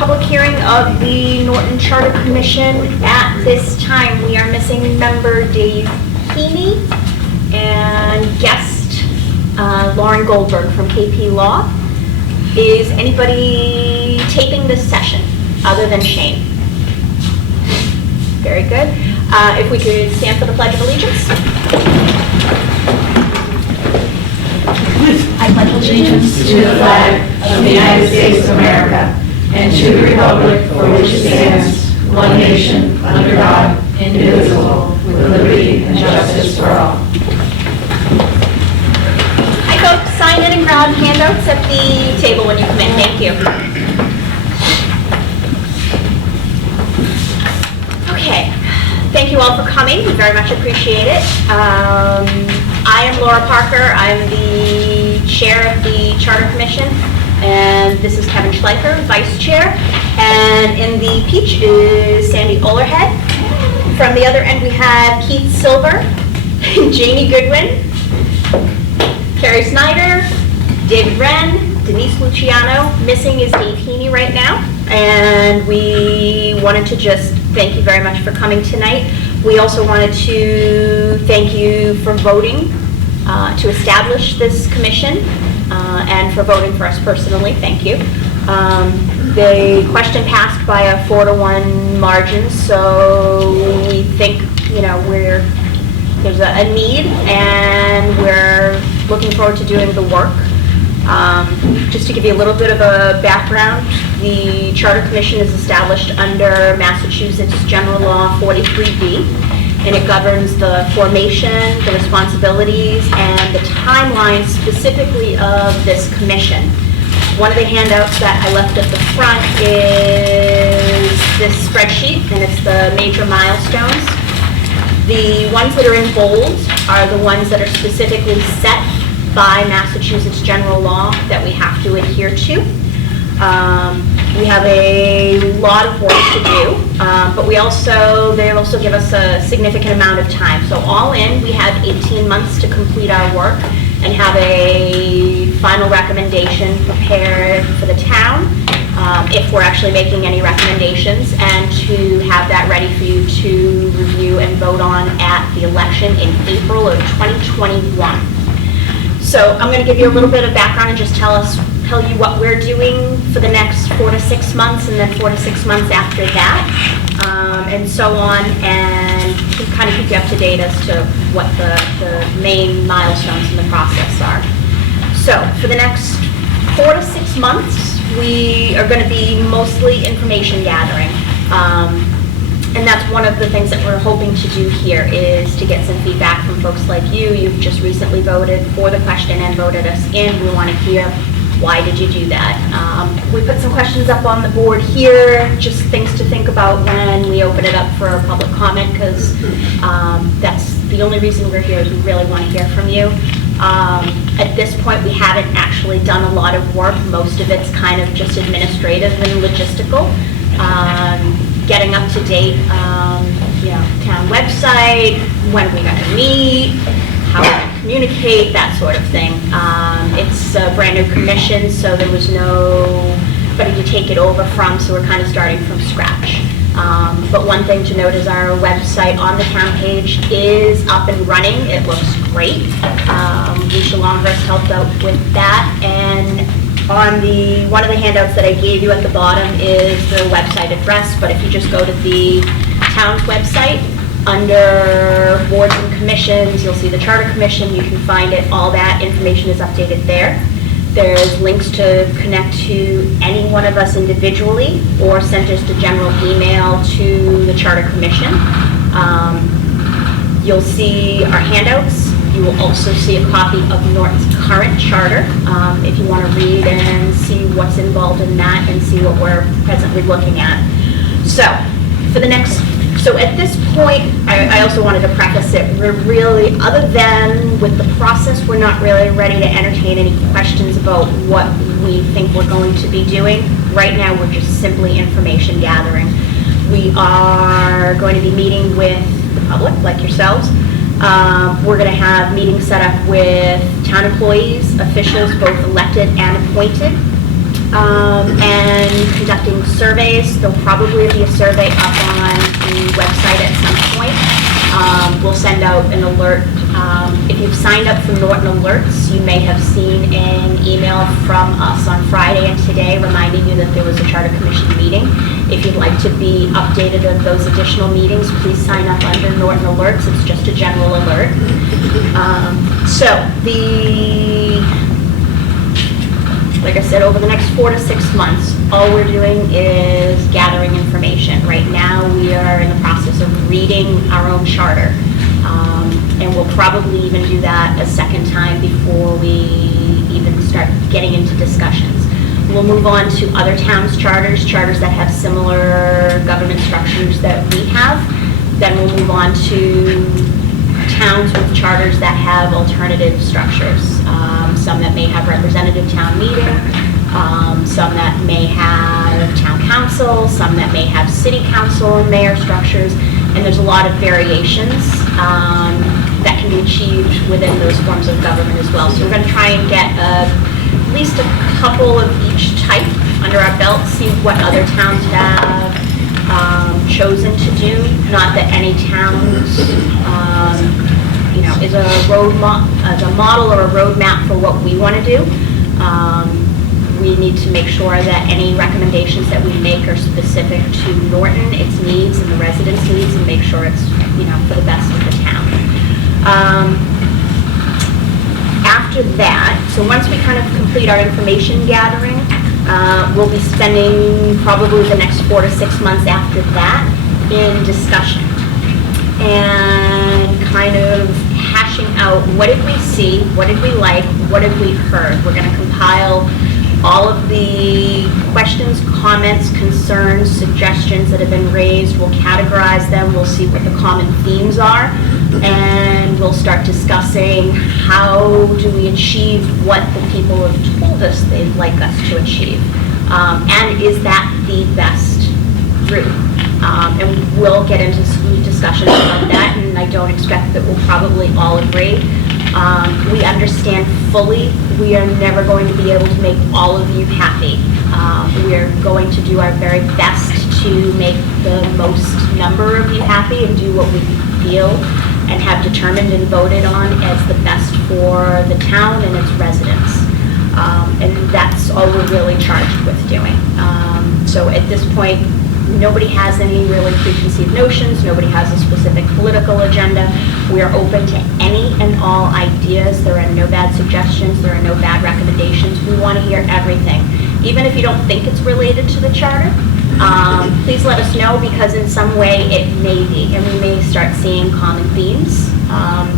public hearing of the Norton Charter Commission. At this time, we are missing member Dave Heaney and guest Lauren Goldberg from KP Law. Is anybody taping this session other than Shane? Very good. If we could stand for the Pledge of Allegiance. I pledge allegiance to the flag of the United States of America and to the republic for which it stands, one nation, under God, indivisible, with liberty and justice for all. Hi folks, sign in and grab handouts at the table when you come in. Thank you. Okay, thank you all for coming. We very much appreciate it. I am Laura Parker. I'm the chair of the Charter Commission, and this is Kevin Schleicher, vice chair. And in the peach is Sandy Olerhead. From the other end we have Keith Silver, Jamie Goodwin, Carrie Snyder, David Wren, Denise Luciano. Missing is Dave Heaney right now. And we wanted to just thank you very much for coming tonight. We also wanted to thank you for voting to establish this commission and for voting for us personally. Thank you. The question passed by a 4-to-1 margin, so we think, you know, there's a need, and we're looking forward to doing the work. Just to give you a little bit of a background, the Charter Commission is established under Massachusetts General Law 43B, and it governs the formation, the responsibilities, and the timeline specifically of this commission. One of the handouts that I left at the front is this spreadsheet, and it's the major milestones. The ones that are in bold are the ones that are specifically set by Massachusetts general law that we have to adhere to. We have a lot of work to do, but they also give us a significant amount of time. So all in, we have 18 months to complete our work and have a final recommendation prepared for the town, if we're actually making any recommendations, and to have that ready for you to review and vote on at the election in April of 2021. So I'm going to give you a little bit of background and just tell you what we're doing for the next 4 to 6 months, and then 4 to 6 months after that, and so on, and kind of keep you up to date as to what the main milestones in the process are. So for the next 4 to 6 months, we are going to be mostly information gathering. And that's one of the things that we're hoping to do here, is to get some feedback from folks like you. You've just recently voted for the question and voted us in. We want to hear, why did you do that? We put some questions up on the board here, just things to think about when we open it up for public comment, because that's the only reason we're here, is we really want to hear from you. At this point, we haven't actually done a lot of work. Most of it's kind of just administrative and logistical. Getting up to date, town website, when are we going to meet, how we're going to communicate, that sort of thing. It's a brand new commission, so there was nobody to take it over from, so we're kind of starting from scratch. But one thing to note is our website on the town page is up and running. It looks great. Alicia Longhurst helped out with that, and on one of the handouts that I gave you at the bottom is the website address, but if you just go to the town's website, under boards and commissions, you'll see the Charter Commission. You can find it. All that information is updated there. There's links to connect to any one of us individually, or send just a general email to the Charter Commission. You'll see our handouts. You will also see a copy of Norton's current charter, if you want to read and see what's involved in that and see what we're presently looking at. So at this point, I also wanted to preface it, we're really, other than with the process, we're not really ready to entertain any questions about what we think we're going to be doing. Right now, we're just simply information gathering. We are going to be meeting with the public, like yourselves. We're going to have meetings set up with town employees, officials, both elected and appointed. and conducting surveys. There'll probably be a survey up on the website at some point. We'll send out an alert. If you've signed up for Norton Alerts, you may have seen an email from us on Friday and today reminding you that there was a Charter Commission meeting. If you'd like to be updated on those additional meetings, please sign up under Norton Alerts. It's just a general alert. Like I said, over the next 4 to 6 months, all we're doing is gathering information. Right now, we are in the process of reading our own charter, and we'll probably even do that a second time before we even start getting into discussions. We'll move on to other towns' charters that have similar government structures that we have. Then we'll move on to towns with charters that have alternative structures. Some that may have representative town meeting, some that may have town council, some that may have city council and mayor structures, and there's a lot of variations that can be achieved within those forms of government as well. So we're going to try and get at least a couple of each type under our belt, see what other towns have chosen to do. Not that any towns is a model or a roadmap for what we want to do. We need to make sure that any recommendations that we make are specific to Norton, its needs, and the residents' needs, and make sure it's for the best of the town. After that, so once we kind of complete our information gathering, we'll be spending probably the next 4 to 6 months after that in discussion and kind of hashing out what did we see, what did we like, what have we heard. We're going to compile all of the questions, comments, concerns, suggestions that have been raised. We'll categorize them. We'll see what the common themes are. And we'll start discussing how do we achieve what the people have told us they'd like us to achieve. And is that the best route? And we'll get into some discussions about that, and I don't expect that we'll probably all agree. We understand fully we are never going to be able to make all of you happy. We are going to do our very best to make the most number of you happy and do what we feel and have determined and voted on as the best for the town and its residents. And that's all we're really charged with doing. So at this point, nobody has any really preconceived notions. Nobody has a specific political agenda. We are open to any and all ideas. There are no bad suggestions. There are no bad recommendations. We want to hear everything. Even if you don't think it's related to the charter, please let us know, because in some way it may be, and we may start seeing common themes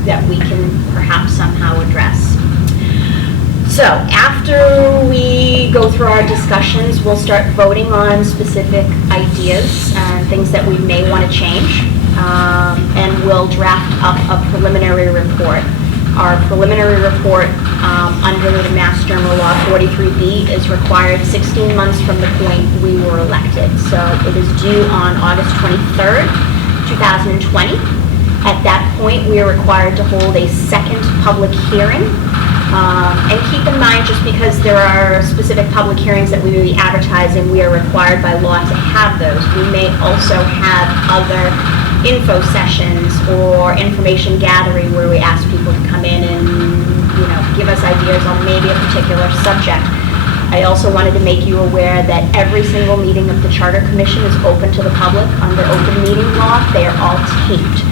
that we can perhaps somehow address. So after we go through our discussions, we'll start voting on specific ideas and things that we may want to change, and we'll draft up a preliminary report. Our preliminary report under the Mass General Law 43B is required 16 months from the point we were elected. So it is due on August 23rd, 2020. At that point, we are required to hold a second public hearing. And keep in mind, just because there are specific public hearings that we will be advertising, we are required by law to have those. We may also have other info sessions or information gathering where we ask people to come in and give us ideas on maybe a particular subject. I also wanted to make you aware that every single meeting of the Charter Commission is open to the public under open meeting law. They are all taped.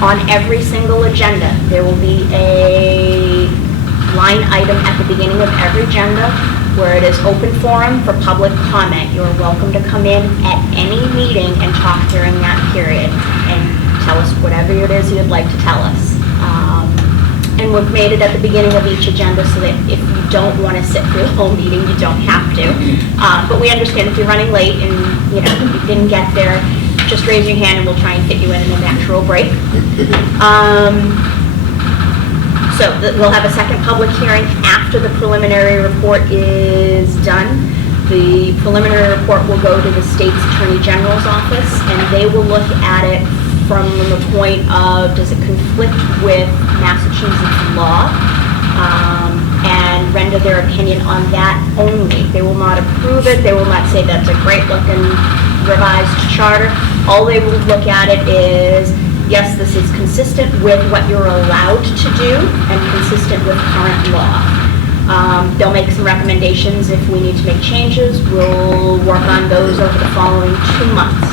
On every single agenda, there will be a line item at the beginning of every agenda where it is open forum for public comment. You are welcome to come in at any meeting and talk during that period and tell us whatever it is you'd like to tell us. And we've made it at the beginning of each agenda so that if you don't want to sit through the whole meeting, you don't have to. But we understand if you're running late and you didn't get there, just raise your hand and we'll try and fit you in a natural break. So we'll have a second public hearing after the preliminary report is done. The preliminary report will go to the state's Attorney General's office, and they will look at it from the point of, does it conflict with Massachusetts law? And render their opinion on that only. They will not approve it. They will not say that's a great looking revised charter. All they will look at it is, yes, this is consistent with what you're allowed to do and consistent with current law. They'll make some recommendations if we need to make changes. We'll work on those over the following 2 months.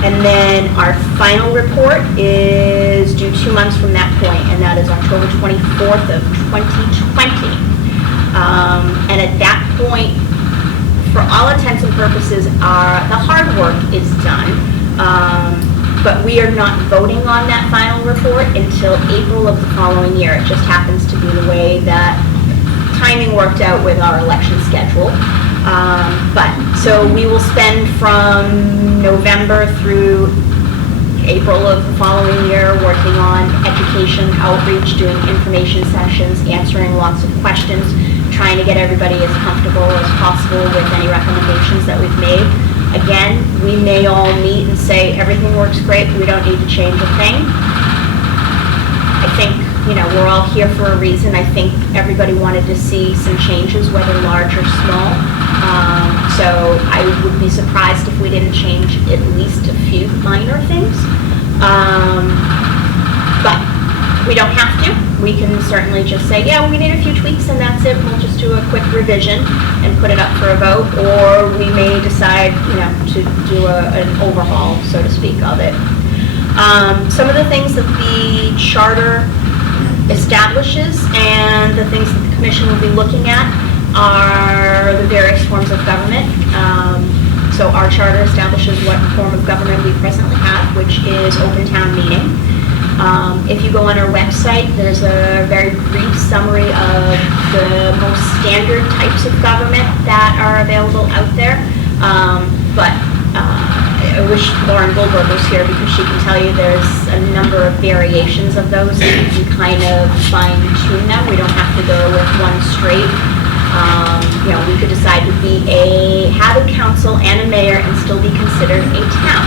And then our final report is due 2 months from that point, and that is October 24th of 2020. And at that point, for all intents and purposes, the hard work is done. But we are not voting on that final report until April of the following year. It just happens to be the way that timing worked out with our election schedule. So we will spend from November through April of the following year working on education, outreach, doing information sessions, answering lots of questions, trying to get everybody as comfortable as possible with any recommendations that we've made. Again, we may all meet and say everything works great, we don't need to change a thing. I think, we're all here for a reason. I think everybody wanted to see some changes, whether large or small. So I would be surprised if we didn't change at least a few minor things. But we don't have to. We can certainly just say, yeah, we need a few tweaks and that's it. We'll just do a quick revision and put it up for a vote. Or we may decide, to do an overhaul, so to speak, of it. Some of the things that the charter establishes and the things that the commission will be looking at are the various forms of government. So our charter establishes what form of government we presently have, which is open town meeting. If you go on our website, there's a very brief summary of the most standard types of government that are available out there. I wish Lauren Goldberg was here because she can tell you there's a number of variations of those and you can kind of fine tune them. We don't have to go with one straight. We could decide to have a council and a mayor and still be considered a town.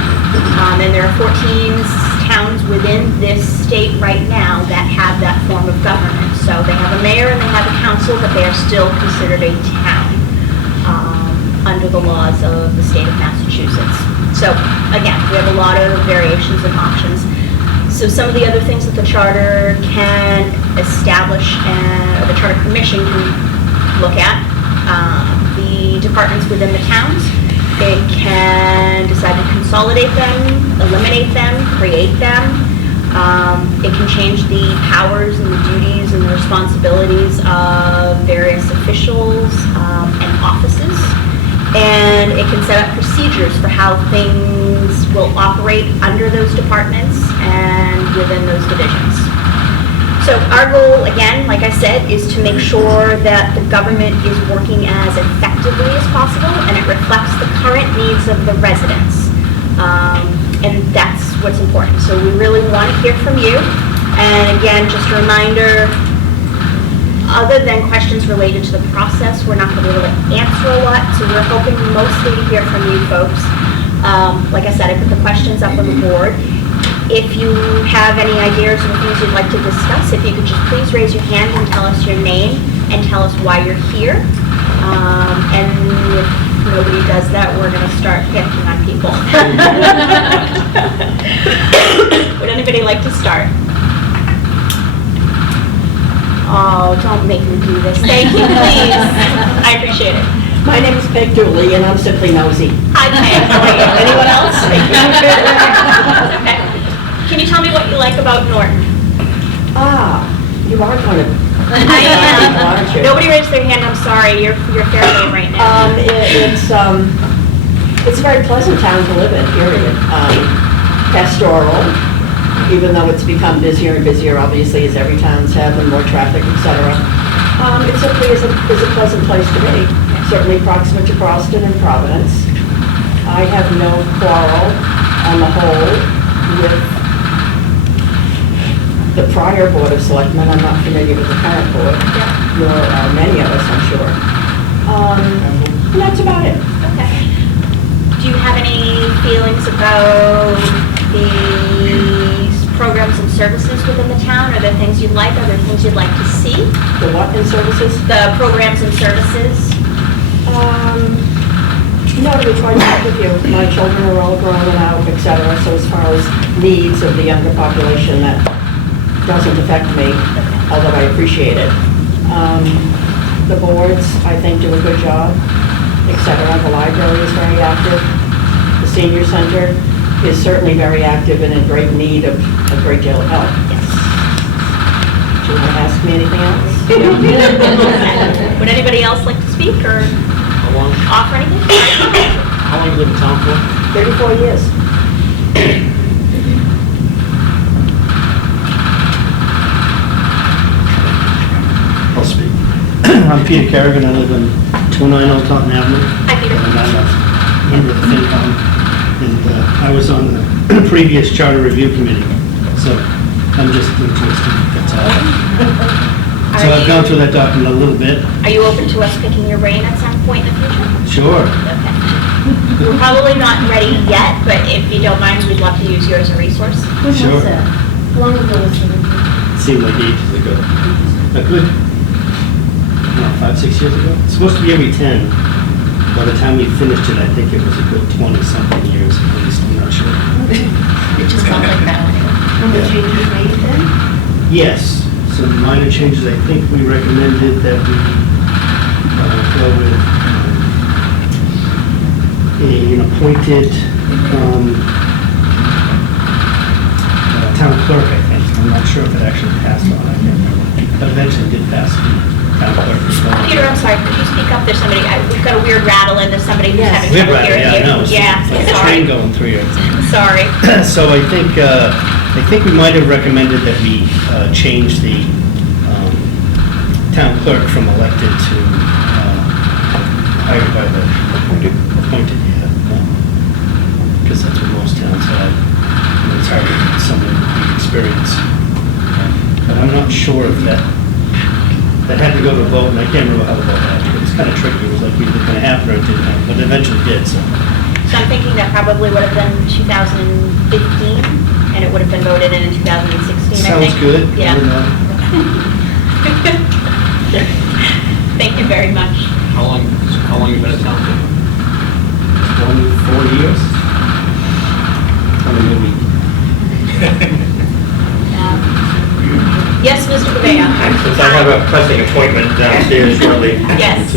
And there are 14 towns within this state right now that have that form of government. So they have a mayor and they have a council, but they are still considered a town under the laws of the state of Massachusetts. So again, we have a lot of variations and options. So some of the other things that the charter can establish and the charter commission can look at, the departments within the towns. It can decide to consolidate them, eliminate them, create them. It can change the powers and the duties and the responsibilities of various officials and offices. And it can set up procedures for how things will operate under those departments and within those divisions. So our goal, again, like I said, is to make sure that the government is working as effectively as possible and it reflects the current needs of the residents. And that's what's important. So we really want to hear from you. And again, just a reminder, other than questions related to the process, we're not going to be able to answer a lot, so we're hoping mostly to hear from you folks. Like I said, I put the questions up on the board. If you have any ideas or things you'd like to discuss, if you could just please raise your hand and tell us your name and tell us why you're here. And if nobody does that, we're going to start picking on people. Would anybody like to start? Oh, don't make me do this. Thank you, please. I appreciate it. My name is Peg Dooley, and I'm simply nosy. Hi, Peg. How are you? Anyone else? Okay. Can you tell me what you like about Norton? You are kind of... I am. Aren't you? Nobody raised their hand. I'm sorry. You're fair game right now. It's a very pleasant town to live in, period. Pastoral, even though it's become busier and busier, obviously, as every town's having more traffic, etc. It simply is a pleasant place to be. Certainly proximate to Boston and Providence. I have no quarrel on the whole with the prior Board of Selectmen. I'm not familiar with the current board, nor are many of us, I'm sure. And that's about it. Okay. Do you have any feelings about the program programs and services within the town? Are there things you'd like? Are there things you'd like to see? The what in services? The programs and services? No, to be quite honest with you, my children are all grown and out, et cetera, so as far as needs of the younger population, that doesn't affect me, although I appreciate it. The boards, I think, do a good job, et cetera. The library is very active. The senior center is certainly very active and in great need of a great deal of help. Yes. Do you want to ask me anything else? Would anybody else like to speak or How long offer anything? you live in town for? 34 years. I'll speak. I'm Peter Kerrigan, I live in 290 Taunton Avenue, Hi, Peter. and I'm a member of the FinCom, and I was on the previous Charter Review Committee, so I'm just interested, that's all. So I've gone through that document a little bit. Are you open to us picking your brain at some point in the future? Sure. Okay. We're probably not ready yet, but if you don't mind, we'd love to use you as a resource. When Sure. was that? How long ago was it? Seemed like ages ago. A good, 5-6 years ago? It's supposed to be every 10. By the time we finished it, I think it was a good 20-something years at least, I'm not sure. It just felt like that anyway. When the changes made then? Yes, some minor changes. I think we recommended that we go with an appointed town clerk, I think. I'm not sure if it actually passed on, I can't remember. But eventually did pass the town clerk. Peter, I'm sorry, could you speak up? There's somebody, we've got a weird rattle in, there's somebody who's Yes. having Weird trouble rattle, hearing yeah, I you. know. It's Yeah, like a train sorry. going through here. Sorry. So I think we might have recommended that we change the town clerk from elected to hired by the appointed, yeah. Because that's what most towns have. And it's hard to get someone with experience. But I'm not sure if that had to go to vote, and I can't remember how the vote happened. It was kind of tricky. It was like we were going to happen or it didn't happen, but it eventually did, so. So I'm thinking that probably would have been 2015, and it would have been voted in 2016, I think. Sounds good. I Yeah. don't know. Thank you very much. How long you been at town for? 4 years. Maybe. Yes, Mr. Corbeil? Since I have a pressing appointment downstairs shortly. Yes.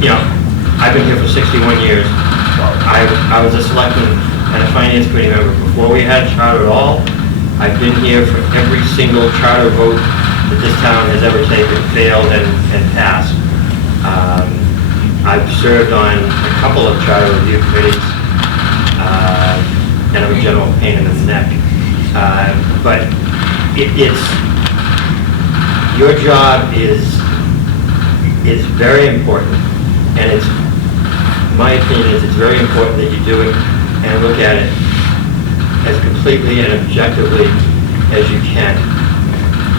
You know, I've been here for 61 years. I was a selectman and a finance committee member before we had charter at all. I've been here for every single charter vote that this town has ever taken, failed, and passed. I've served on a couple of charter review committees, and I'm a general pain in the neck. But it's your job is very important, and my opinion is it's very important that you do it and look at it as completely and objectively as you can.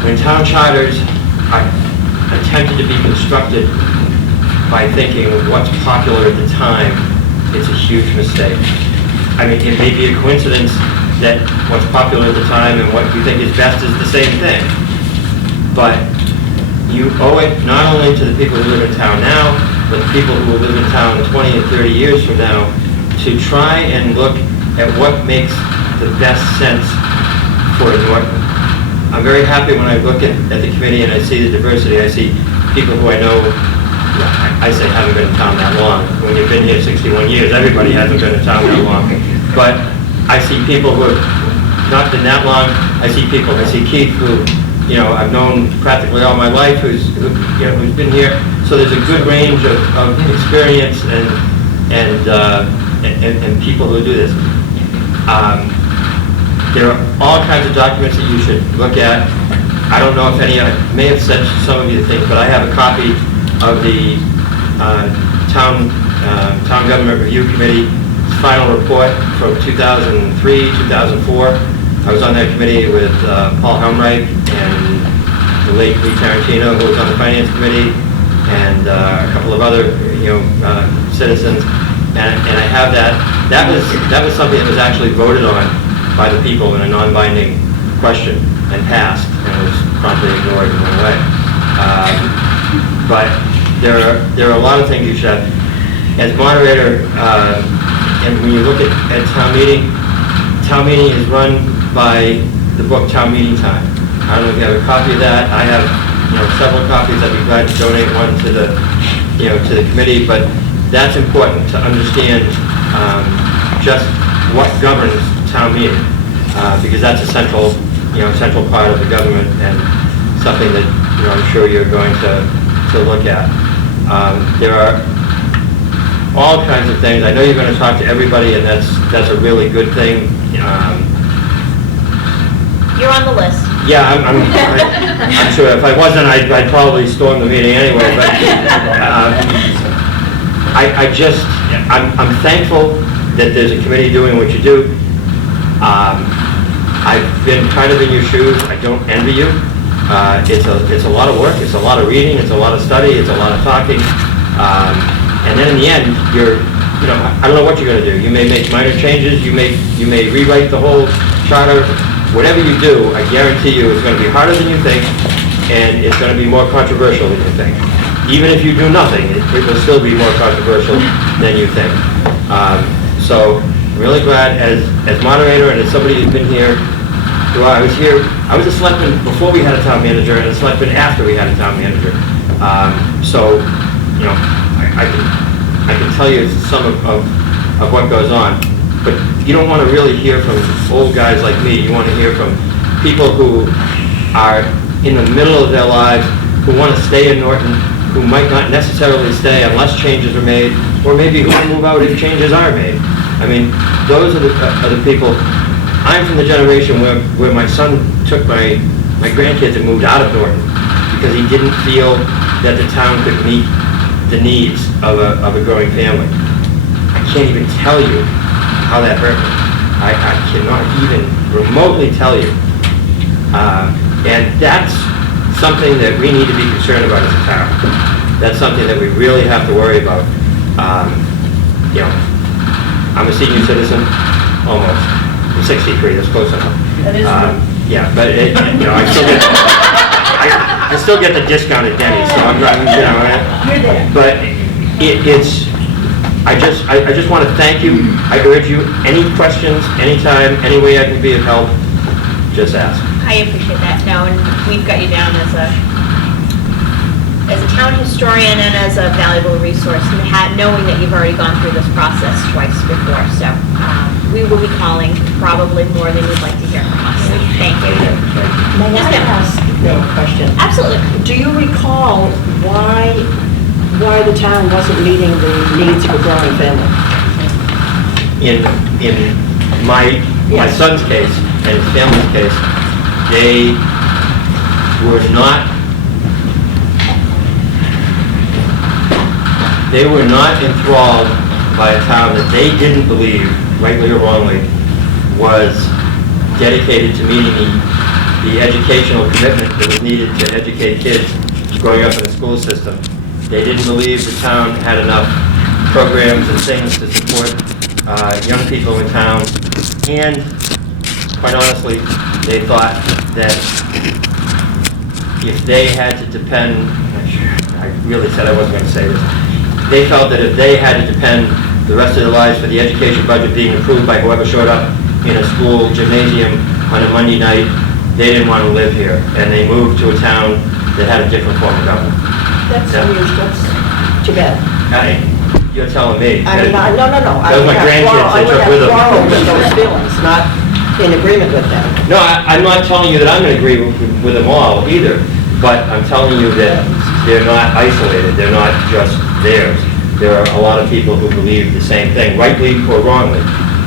When town charters are attempted to be constructed by thinking of what's popular at the time, it's a huge mistake. I mean, it may be a coincidence that what's popular at the time and what you think is best is the same thing. But you owe it not only to the people who live in town now, but the people who will live in town 20 and 30 years from now, to try and look at what makes the best sense for Norton. I'm very happy when I look at the committee and I see the diversity. I see people who I know, I say haven't been in town that long. When you've been here 61 years, everybody hasn't been in town that long. But I see people who have not been that long. I see Keith, who, you know, I've known practically all my life, who's been here. So there's a good range of experience and people who do this. There are all kinds of documents that you should look at. I don't know if any, I may have sent some of you things, but I have a copy of the Town Government Review Committee's final report from 2003, 2004. I was on that committee with Paul Helmreich and the late Lee Tarantino, who was on the Finance Committee, and a couple of other, citizens. And I have that. That was something that was actually voted on by the people in a non-binding question and passed, and was promptly ignored and went away. But there are a lot of things you should have. As moderator, and when you look at town meeting is run by the book Town Meeting Time. I don't know if you have a copy of that. I have, several copies. I'd be glad to donate one to the, to the committee. But that's important to understand just what governs town meeting, because that's a central part of the government and something that I'm sure you're going to look at. There are all kinds of things. I know you're going to talk to everybody, and that's a really good thing. You're on the list. Yeah, I'm sure. If I wasn't, I'd probably storm the meeting anyway. But I'm thankful that there's a committee doing what you do. I've been kind of in your shoes. I don't envy you. It's a lot of work. It's a lot of reading. It's a lot of study. It's a lot of talking. And then in the end, I don't know what you're going to do. You may make minor changes. You may rewrite the whole charter. Whatever you do, I guarantee you it's going to be harder than you think, and it's going to be more controversial than you think. Even if you do nothing, it will still be more controversial than you think. So I'm really glad, as moderator and as somebody who's been here, I was a selectman before we had a town manager and a selectman after we had a town manager. So, I can tell you some of what goes on. But you don't want to really hear from old guys like me. You want to hear from people who are in the middle of their lives, who want to stay in Norton, who might not necessarily stay unless changes are made, or maybe who will move out if changes are made. I mean, those are the people. I'm from the generation where my son took my grandkids and moved out of Norton because he didn't feel that the town could meet the needs of a growing family. I can't even tell you how that hurt me. I cannot even remotely tell you. And that's something that we need to be concerned about as a town. That's something that we really have to worry about. I'm a senior citizen, almost. I'm 63, that's close enough. That is yeah, but I still get the discount at Denny's, so I'm not, You're there. But I just want to thank you. I urge you, any questions, anytime, any way I can be of help, just ask. I appreciate that. No, and we've got you down as a town historian and as a valuable resource, and knowing that you've already gone through this process twice before. So we will be calling probably more than you'd like to hear from us. Thank you. May I ask a question? Absolutely. Do you recall why the town wasn't meeting the needs of a growing family? In my Yes. son's case and his family's case, they were not enthralled by a town that they didn't believe, rightly or wrongly, was dedicated to meeting the educational commitment that was needed to educate kids growing up in the school system. They didn't believe the town had enough programs and things to support young people in town. And quite honestly, they thought that if they had to depend, I really said I wasn't going to say this, they felt that if they had to depend the rest of their lives for the education budget being approved by whoever showed up in a school gymnasium on a Monday night, they didn't want to live here. And they moved to a town that had a different form of government. That's Yeah. unusual. That's too bad. You're telling me. I mean, no. That was my grandkids they took with them. I would have quarreled with those feelings, not in agreement with them. No, I'm not telling you that I'm going to agree with them all either, but I'm telling you that they're not isolated. They're not just theirs. There are a lot of people who believe the same thing, rightly or wrongly.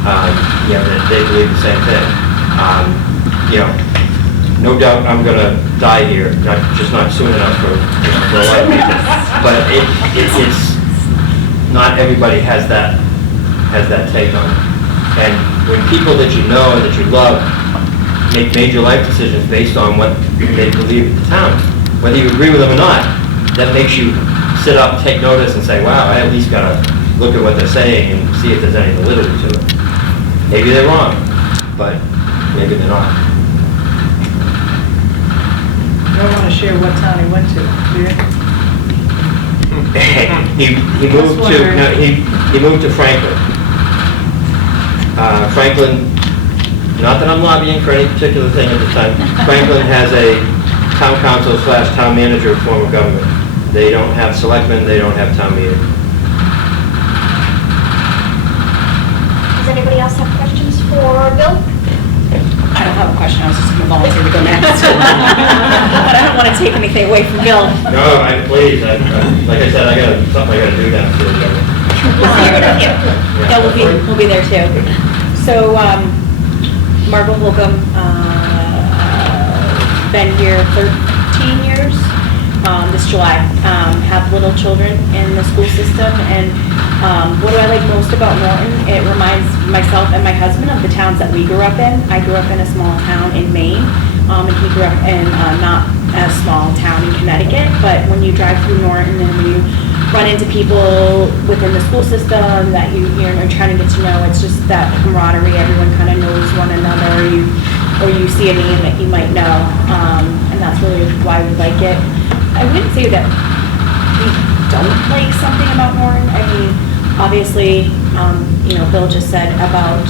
That they believe the same thing. No doubt I'm going to die here, not soon enough for a lot of people. But it's not everybody has that take on it. And when people that you know and that you love make major life decisions based on what they believe in the town, whether you agree with them or not, that makes you sit up, take notice, and say, wow, I at least got to look at what they're saying and see if there's any validity to it. Maybe they're wrong, but maybe they're not. You don't want to share what town he went to, do you? He moved to, no, he moved to Franklin. Franklin, not that I'm lobbying for any particular thing at the time, Franklin has a town council / town manager form of government. They don't have selectmen, they don't have town meeting. Does anybody else have questions for Bill? I don't have a question, I was just going to volunteer to go next. But I don't want to take anything away from Bill. No, please, like I said, something I gotta do downstairs. We'll see you with you. Yeah, we'll be there too. So, Margot Holcomb, been here 13 years, this July. Have little children in the school system, and what do I like most about Norton? It reminds myself and my husband of the towns that we grew up in. I grew up in a small town in Maine, and he grew up in not a small town in Connecticut, but when you drive through Norton and you run into people within the school system that you're trying to get to know, it's just that camaraderie, everyone kind of knows one another, or you see a name that you might know, and that's really why we like it. I wouldn't say that we don't like something about Norton. I mean, obviously, Bill just said about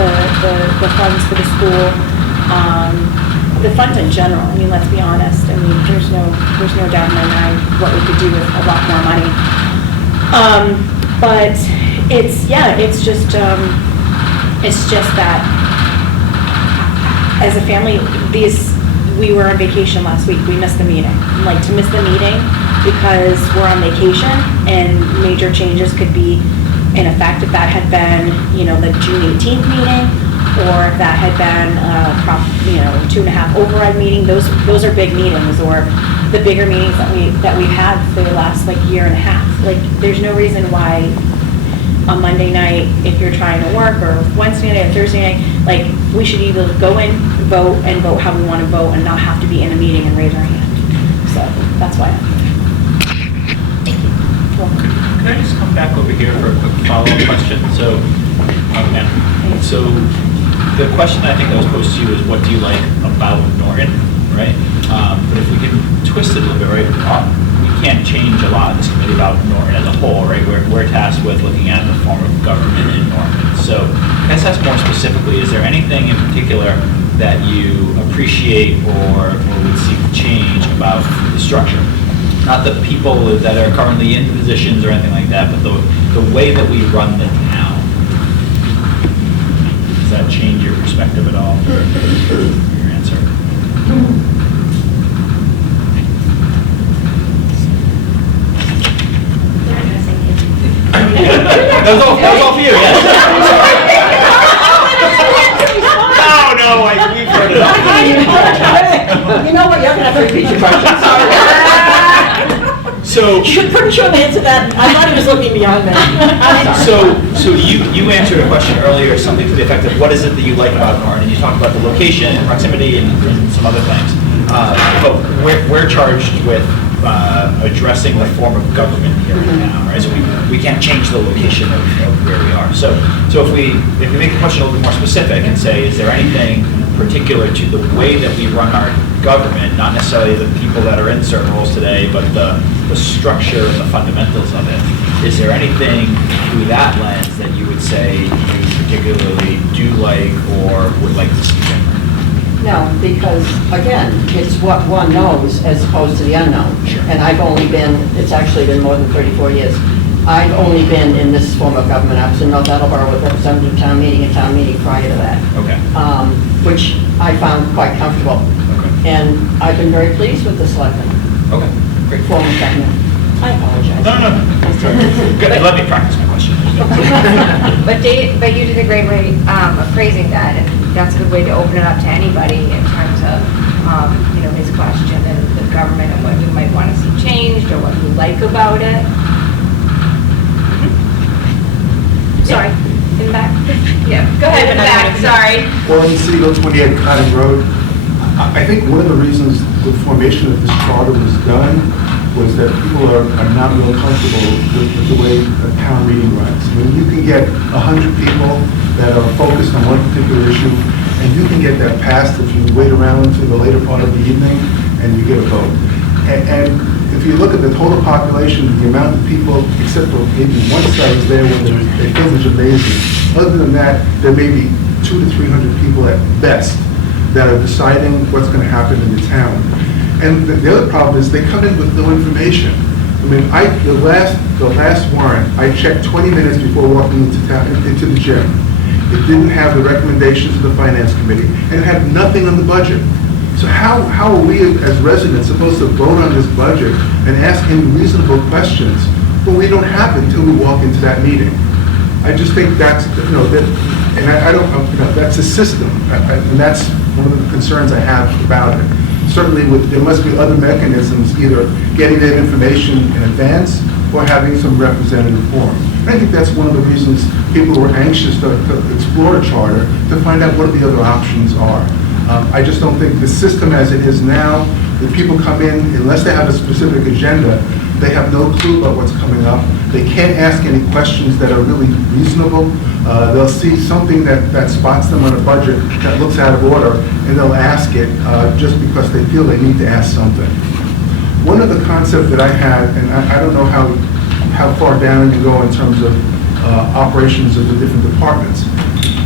the funds for the school, the funds in general. I mean, let's be honest. I mean, there's no doubt in my mind what we could do with a lot more money. But it's just that as a family, we were on vacation last week. We missed the meeting. Like, to miss the meeting because we're on vacation and major changes could be in effect if that had been, the June 18th meeting, or if that had been 2.5 override meeting. Those are big meetings, or the bigger meetings that we've had for the last year and a half. Like, there's no reason why on Monday night, if you're trying to work, or Wednesday night or Thursday night, we should either go in, vote how we want to vote, and not have to be in a meeting and raise our hand. So that's why I'm here. Thank you. Can I just come back over here for a quick follow-up question? So the question I think that was posed to you is, what do you like about Norton, right? But if we can twist it a little bit, right? We can't change a lot in this committee about Norton as a whole, right? We're tasked with looking at the form of government in Norton. So can I just ask more specifically, is there anything in particular that you appreciate or would seek to change about the structure? Not the people that are currently in positions or anything like that, but the way that we run the town. Does that change your perspective at all for your answer? That was all for you, yes. No, we've heard it all. You know what, you're going to have to repeat your question, sorry. So, Pretty sure the answer to that, I thought he was looking beyond me. so you answered a question earlier, something to the effect of, what is it that you like about Norton? And you talked about the location and proximity and some other things. But we're charged with addressing the form of government here now, right? So we can't change the location of where we are. So if we make the question a little bit more specific and say, is there anything particular to the way that we run our government, not necessarily the people that are in certain roles today, but the structure and the fundamentals of it, is there anything through that lens that you would say you particularly do like or would like to see different? No, because, again, it's what one knows as opposed to the unknown. Sure. And it's actually been more than 34 years. I've only been in this form of government. I was in North Attleboro with representative town meeting and town meeting prior to that. Okay. Which I found quite comfortable. Okay. And I've been very pleased with the selectmen Okay. Great. form of government. I apologize. No. Good. Let me practice my question. But you did a great way of phrasing that, and that's a good way to open it up to anybody in terms of, his question and the government and what you might want to see changed or what you like about it. Sorry, in the back. Yeah, go ahead, in the back, sorry. Warren Siegel, 28 Cottage Road. I think one of the reasons the formation of this charter was done was that people are not real comfortable with the way a town meeting runs. I mean, you can get 100 people that are focused on one particular issue, And you can get that passed if you wait around until the later part of the evening and you get a vote. And if you look at the total population, the amount of people, except for maybe one side is there when they village amazing. Other than that, there may be 200 to 300 people at best that are deciding what's going to happen in the town. And the other problem is they come in with no information. I mean, the last warrant, I checked 20 minutes before walking into town, into the gym. It didn't have the recommendations of the finance committee, and it had nothing on the budget. So how are we as residents supposed to vote on this budget and ask any reasonable questions when we don't have it until we walk into that meeting? I just think that's, and I don't, that's a system, and that's one of the concerns I have about it. Certainly, there must be other mechanisms, either getting that information in advance or having some representative forum. And I think that's one of the reasons people were anxious to explore a charter, to find out what the other options are. I just don't think the system as it is now, that people come in, unless they have a specific agenda, they have no clue about what's coming up. They can't ask any questions that are really reasonable. They'll see something that spots them on a budget that looks out of order, and they'll ask it just because they feel they need to ask something. One of the concepts that I had, and I don't know how far down you can go in terms of operations of the different departments,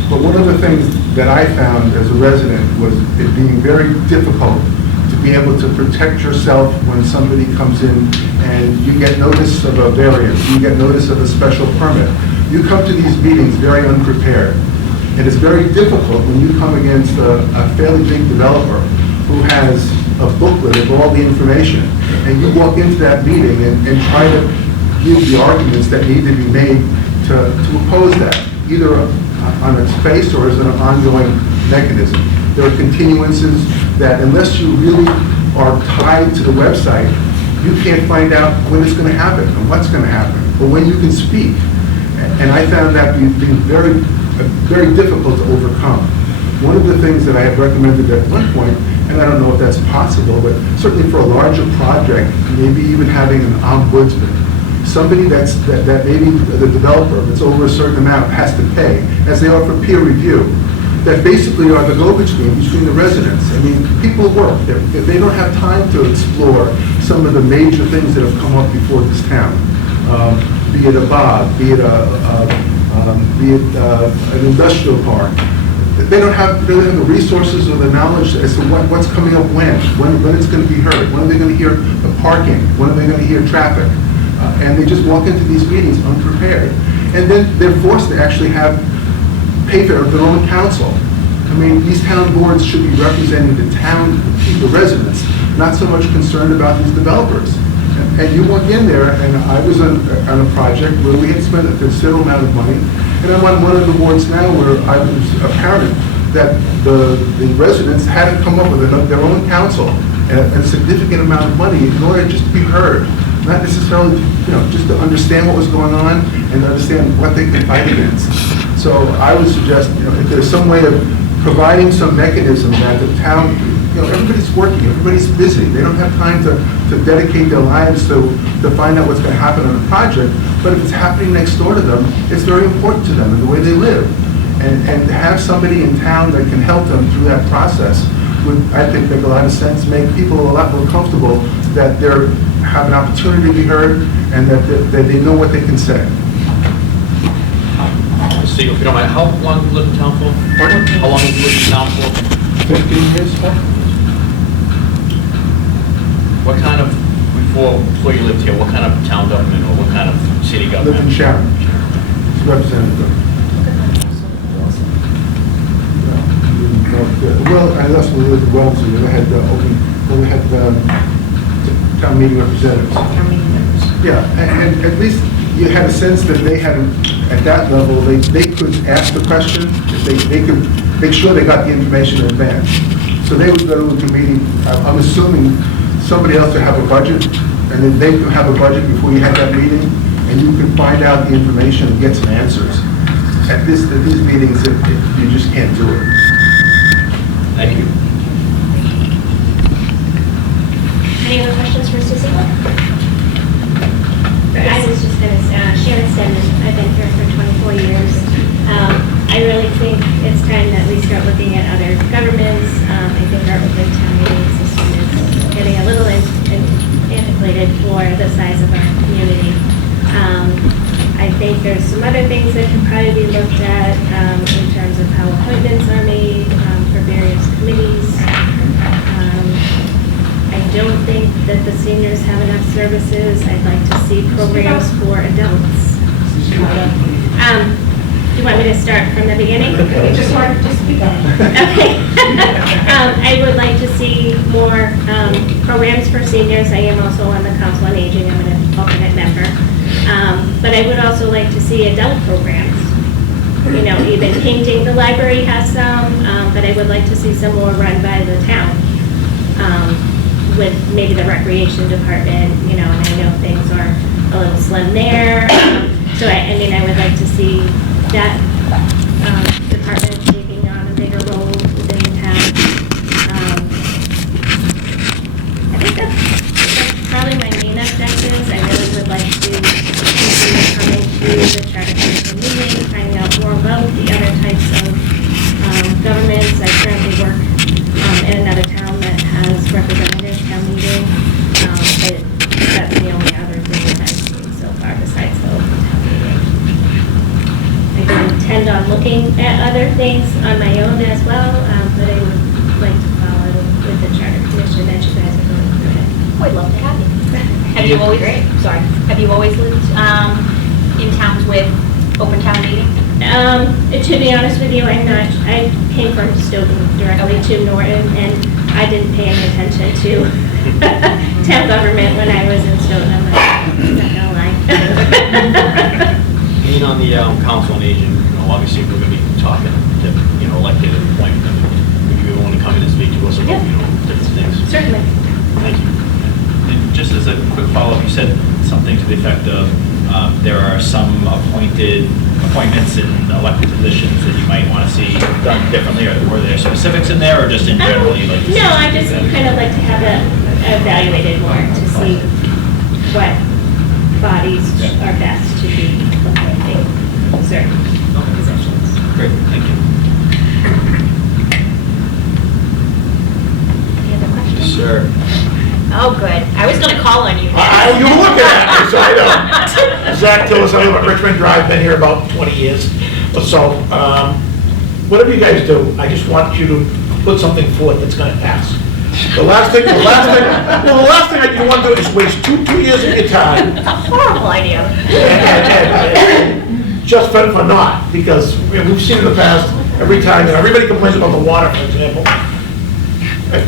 but one of the things that I found as a resident was it being very difficult to be able to protect yourself when somebody comes in and you get notice of a variance, you get notice of a special permit. You come to these meetings very unprepared. And it's very difficult when you come against a fairly big developer who has a booklet of all the information, and you walk into that meeting and try to give the arguments that need to be made to oppose that, either on its face or as an ongoing mechanism. There are continuances that unless you really are tied to the website, you can't find out when it's going to happen and what's going to happen, or when you can speak. And I found that being very, very difficult to overcome. One of the things that I had recommended at one point, and I don't know if that's possible, but certainly for a larger project, maybe even having an ombudsman, somebody that maybe the developer that's over a certain amount has to pay, as they are for peer review, that basically are the go-between between the residents. I mean, people work. They don't have time to explore some of the major things that have come up before this town. Be it a bog, be it an industrial park. They don't have the resources or the knowledge as to what's coming up when it's going to be heard, when are they going to hear the parking, when are they going to hear traffic. And they just walk into these meetings unprepared. And then they're forced to actually pay for their own counsel. I mean, these town boards should be representing the town, the residents, not so much concerned about these developers. And you walk in there, and I was on a project where we had spent a considerable amount of money, and I'm on one of the boards now where I was apparent that the residents hadn't come up with their own counsel and a significant amount of money in order just to be heard, not necessarily, just to understand what was going on and understand what they could fight against. So I would suggest, if there's some way of providing some mechanism that the town, everybody's working, everybody's busy. They don't have time to dedicate their lives to find out what's going to happen on the project. But if it's happening next door to them, it's very important to them and the way they live. And to have somebody in town that can help them through that process would, I think, make a lot of sense, make people a lot more comfortable that they have an opportunity to be heard and that they know what they can say. Steve, if you don't mind, how long have you lived in town for? How long have you lived in town for? 15 years, What kind of, before you lived here, what kind of town government or what kind of city I lived in government? Sharon. It's representative. Well, I also lived in Wellesley, we had town meeting representatives. Yeah, and at least you had a sense that they had, at that level, they could ask the question, they could make sure they got the information in advance. So they would go to a meeting, I'm assuming somebody else would have a budget, and then they could have a budget before you had that meeting, and you could find out the information and get some answers. At these meetings, you just can't do it. Thank you. Any other questions for Mr. Siegel? I was just going to, Shannon Stedman, I've been here for 24 years. I really think it's time that we start looking at other things that could probably be looked at in terms of how appointments are made for various committees. I don't think that the seniors have enough services. I'd like to see programs for adults. Do you want me to start from the beginning? Just speak up. Okay. I would like to see more programs for seniors. I am also on the Council on Aging. I'm an alternate member. But I would also like to see adult programs. You know, even painting, the library has some, but I would like to see some more run by the town. With maybe the recreation department, you know, and I know things are a little slim there. So I mean, I would like to see that department taking on a bigger role within the town. I think that's probably my main objectives. I really would like to continue coming to the Charter Commission meeting, finding out more about the other types of governments. I currently work in another town that has representative town meeting. But that's the only other thing that I've seen so far besides the open town meeting. I do intend on looking at other things on my own as well, but I would like to follow with the Charter Commission that you guys are going through it. We'd love to have you. Have you always lived in towns with open town meeting? To be honest with you, I came from Stoughton directly to Norton, and I didn't pay any attention to town government when I was in Stoughton. I'm not gonna lie. Being on the Council on Aging, you know, obviously we're going to be talking to, you know, elected and appointed. Would you want to come in and speak to us about, you know, different things? Certainly. Thank you. And just as a quick follow-up, you said something to the effect of there are some appointments in elected positions that you might want to see done differently, or were there specifics in there, or just in general? No, I just kind of like to have it evaluated more to see what bodies are best to be appointing certain positions. Great, thank you. Any other questions? Yes, sir. Oh, good. I was going to call on you. You were looking at me, so I know. Zach Tillis, I live on Richmond Drive, been here about 20 years or so. Whatever you guys do, I just want you to put something forth that's gonna pass. The last thing that you want to do is waste two years of your time. It's a horrible idea. and just for naught, because we've seen in the past, every time, and everybody complains about the water, for example.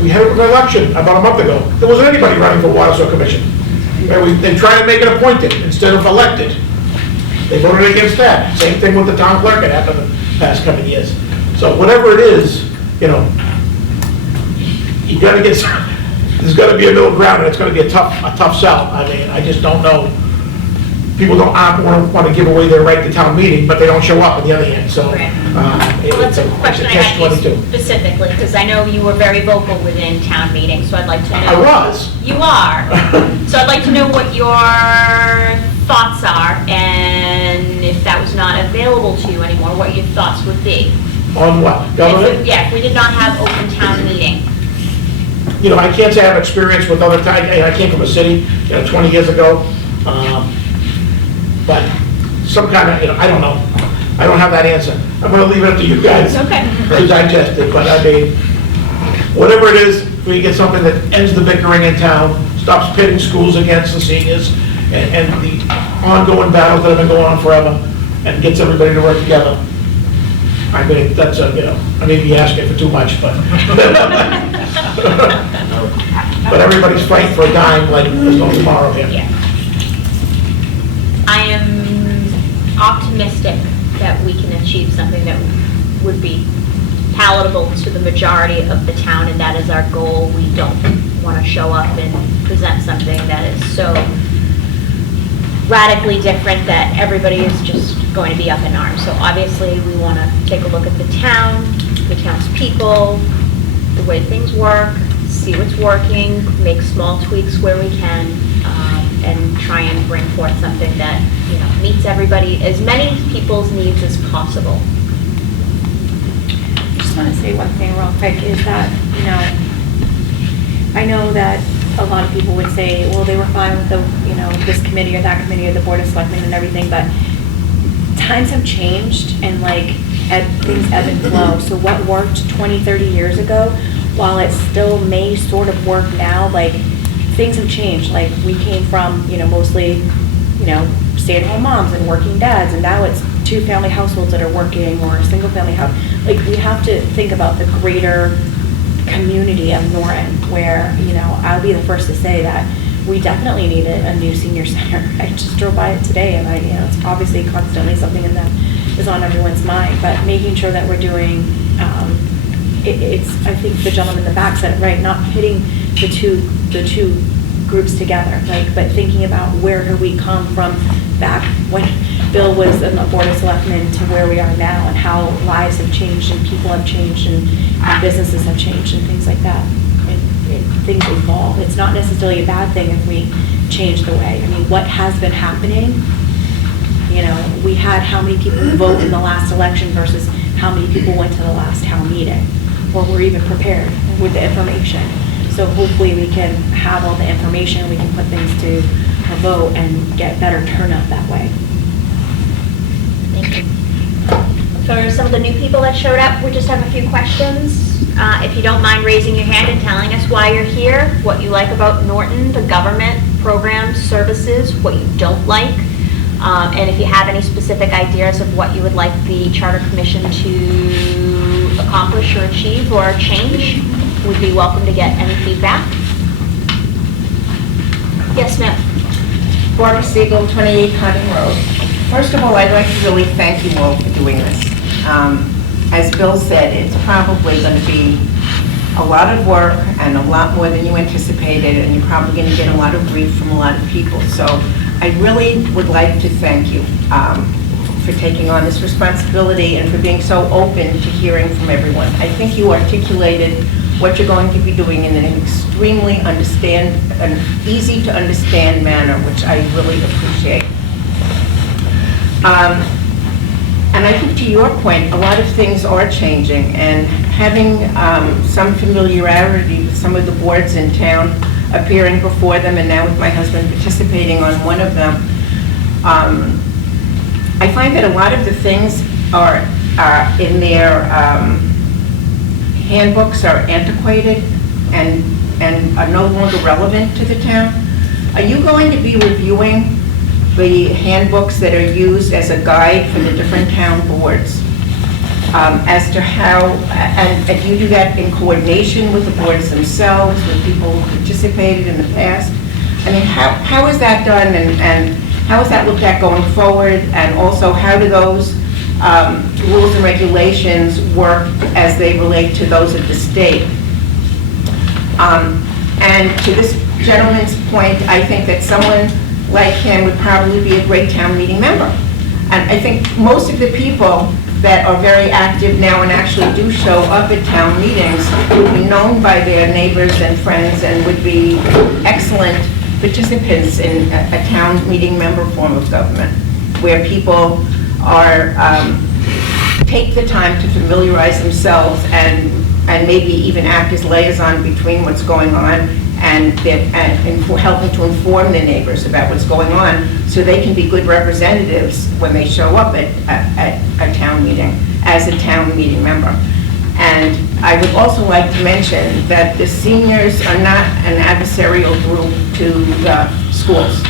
We had an election about a month ago. There wasn't anybody running for Water Sewer Commission. They tried to make it appointed instead of elected. They voted against that. Same thing with the town clerk, it happened in the past couple of years. So whatever it is, you know, you gotta get, there's gotta be a middle ground, and it's gonna be a tough sell. I mean, I just don't know. People don't want to give away their right to town meeting, but they don't show up on the other hand, so. Right. Well, that's a question I had you specifically, because I know you were very vocal within town meetings, so I'd like to know. I was. You are. So I'd like to know what your thoughts are, and if that was not available to you anymore, what your thoughts would be. On what? Government? If we did not have open town meeting. You know, I can't say I have experience with other towns. I came from a city, 20 years ago. But some kind of, I don't know. I don't have that answer. I'm going to leave it up to you guys Okay. to digest it. But I mean, whatever it is, we get something that ends the bickering in town, stops pitting schools against the seniors, and the ongoing battles that have been going on forever, and gets everybody to work together. I mean, that's I may be asking for too much, but but everybody's fighting for a dime like there's no tomorrow here. Yeah. I am optimistic that we can achieve something that would be palatable to the majority of the town, and that is our goal. We don't want to show up and present something that is so radically different that everybody is just going to be up in arms. So obviously, we want to take a look at the town's people, the way things work, see what's working, make small tweaks where we can, and try and bring forth something that, meets everybody, as many people's needs as possible. I just want to say one thing real quick, is that, I know that a lot of people would say, well, they were fine with the, this committee or that committee or the Board of Selectmen and everything, but times have changed and like things ebb and flow. So what worked 20, 30 years ago, while it still may sort of work now, like things have changed. Like we came from, mostly, stay-at-home moms and working dads, and now it's 2-family households that are working or a single-family house. Like we have to think about the greater community of Norton, where, I'll be the first to say that we definitely need a new senior center. I just drove by it today, and it's obviously constantly something that is on everyone's mind, but making sure that we're doing, I think the gentleman in the back said it right, not pitting the two groups together, but thinking about where do we come from back when Bill was in the Board of Selectmen to where we are now, and how lives have changed and people have changed and businesses have changed and things like that. Things evolve. It's not necessarily a bad thing if we change the way. I mean, what has been happening, we had how many people vote in the last election versus how many people went to the last town meeting, or were even prepared with the information. So hopefully we can have all the information, we can put things to a vote and get better turnout that way. Thank you. For some of the new people that showed up, we just have a few questions. If you don't mind raising your hand and telling us why you're here, what you like about Norton, the government, programs, services, what you don't like, and if you have any specific ideas of what you would like the Charter Commission to accomplish or achieve or change, we'd be welcome to get any feedback. Yes, ma'am. Barbara Siegel, 28 Cotting Road. First of all, I'd like to really thank you all for doing this. As Bill said, it's probably going to be a lot of work and a lot more than you anticipated, and you're probably going to get a lot of grief from a lot of people. So I really would like to thank you for taking on this responsibility and for being so open to hearing from everyone. I think you articulated what you're going to be doing in an extremely easy to understand manner, which I really appreciate. And I think to your point, a lot of things are changing, and having some familiarity with some of the boards in town, appearing before them, and now with my husband participating on one of them, I find that a lot of the things are in their handbooks are antiquated and are no longer relevant to the town. Are you going to be reviewing the handbooks that are used as a guide for the different town boards as to how, and you do that in coordination with the boards themselves, with people who participated in the past? I mean, how is that done, and how is that looked at going forward, and also how do those rules and regulations work as they relate to those of the state? And to this gentleman's point, I think that someone like him would probably be a great town meeting member. And I think most of the people that are very active now and actually do show up at town meetings would be known by their neighbors and friends and would be excellent participants in a town meeting member form of government, where people are take the time to familiarize themselves and maybe even act as liaison between what's going on and helping to inform their neighbors about what's going on, so they can be good representatives when they show up at a town meeting as a town meeting member. And I would also like to mention that the seniors are not an adversarial group to the schools.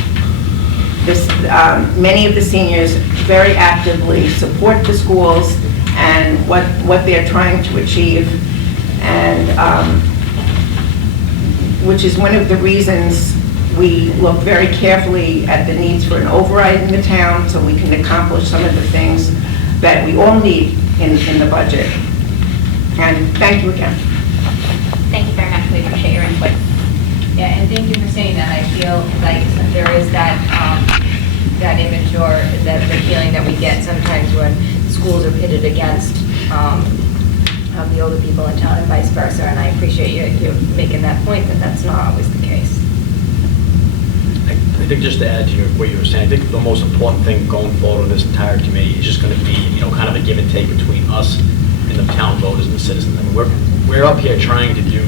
Many of the seniors very actively support the schools and what they're trying to achieve, and which is one of the reasons we look very carefully at the needs for an override in the town, so we can accomplish some of the things that we all need in the budget. And thank you again. Thank you very much. We appreciate your input. Yeah, and thank you for saying that. I feel like there is that image or the feeling that we get sometimes when schools are pitted against the older people in town and vice versa, and I appreciate you making that point that that's not always the case. I think just to add to what you were saying, I think the most important thing going forward with this entire committee is just going to be, kind of a give and take between us and the town voters and the citizens. I mean, we're up here trying to do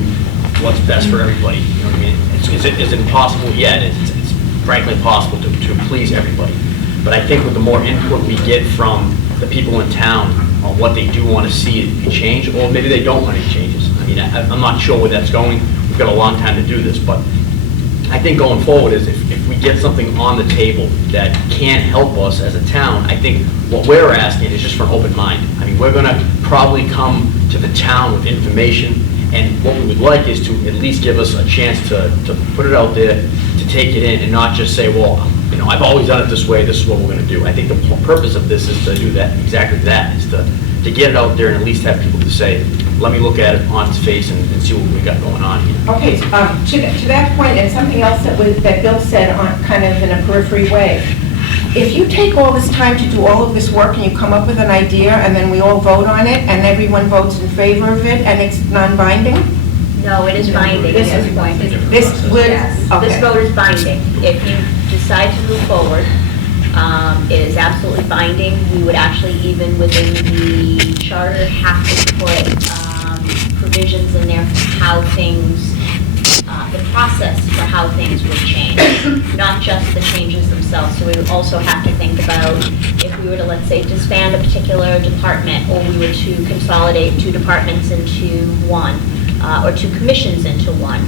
what's best for everybody. You know what I mean? Is it impossible? Yeah, it's frankly impossible to please everybody. But I think with the more input we get from the people in town on what they do want to see change, or maybe they don't want any changes. I mean, I'm not sure where that's going. We've got a long time to do this, but I think going forward is if we get something on the table that can help us as a town, I think what we're asking is just for an open mind. I mean, we're going to probably come to the town with information, and what we would like is to at least give us a chance to put it out there, to take it in, and not just say, well, you know, I've always done it this way, this is what we're going to do. I think the purpose of this is to do that, exactly that, is to get it out there and at least have people to say, let me look at it on its face and see what we got going on here. Okay, to that point, and something else that Bill said on kind of in a periphery way, if you take all this time to do all of this work and you come up with an idea and then we all vote on it and everyone votes in favor of it and it's non-binding? No, it is binding at this point. This would, Yes, okay. this vote is binding. If you decide to move forward, it is absolutely binding. We would actually, even within the charter, have to put provisions in there for how things, the process for how things would change, not just the changes themselves. So we would also have to think about if we were to, let's say, disband a particular department, or we were to consolidate 2 departments into one, or 2 commissions into one.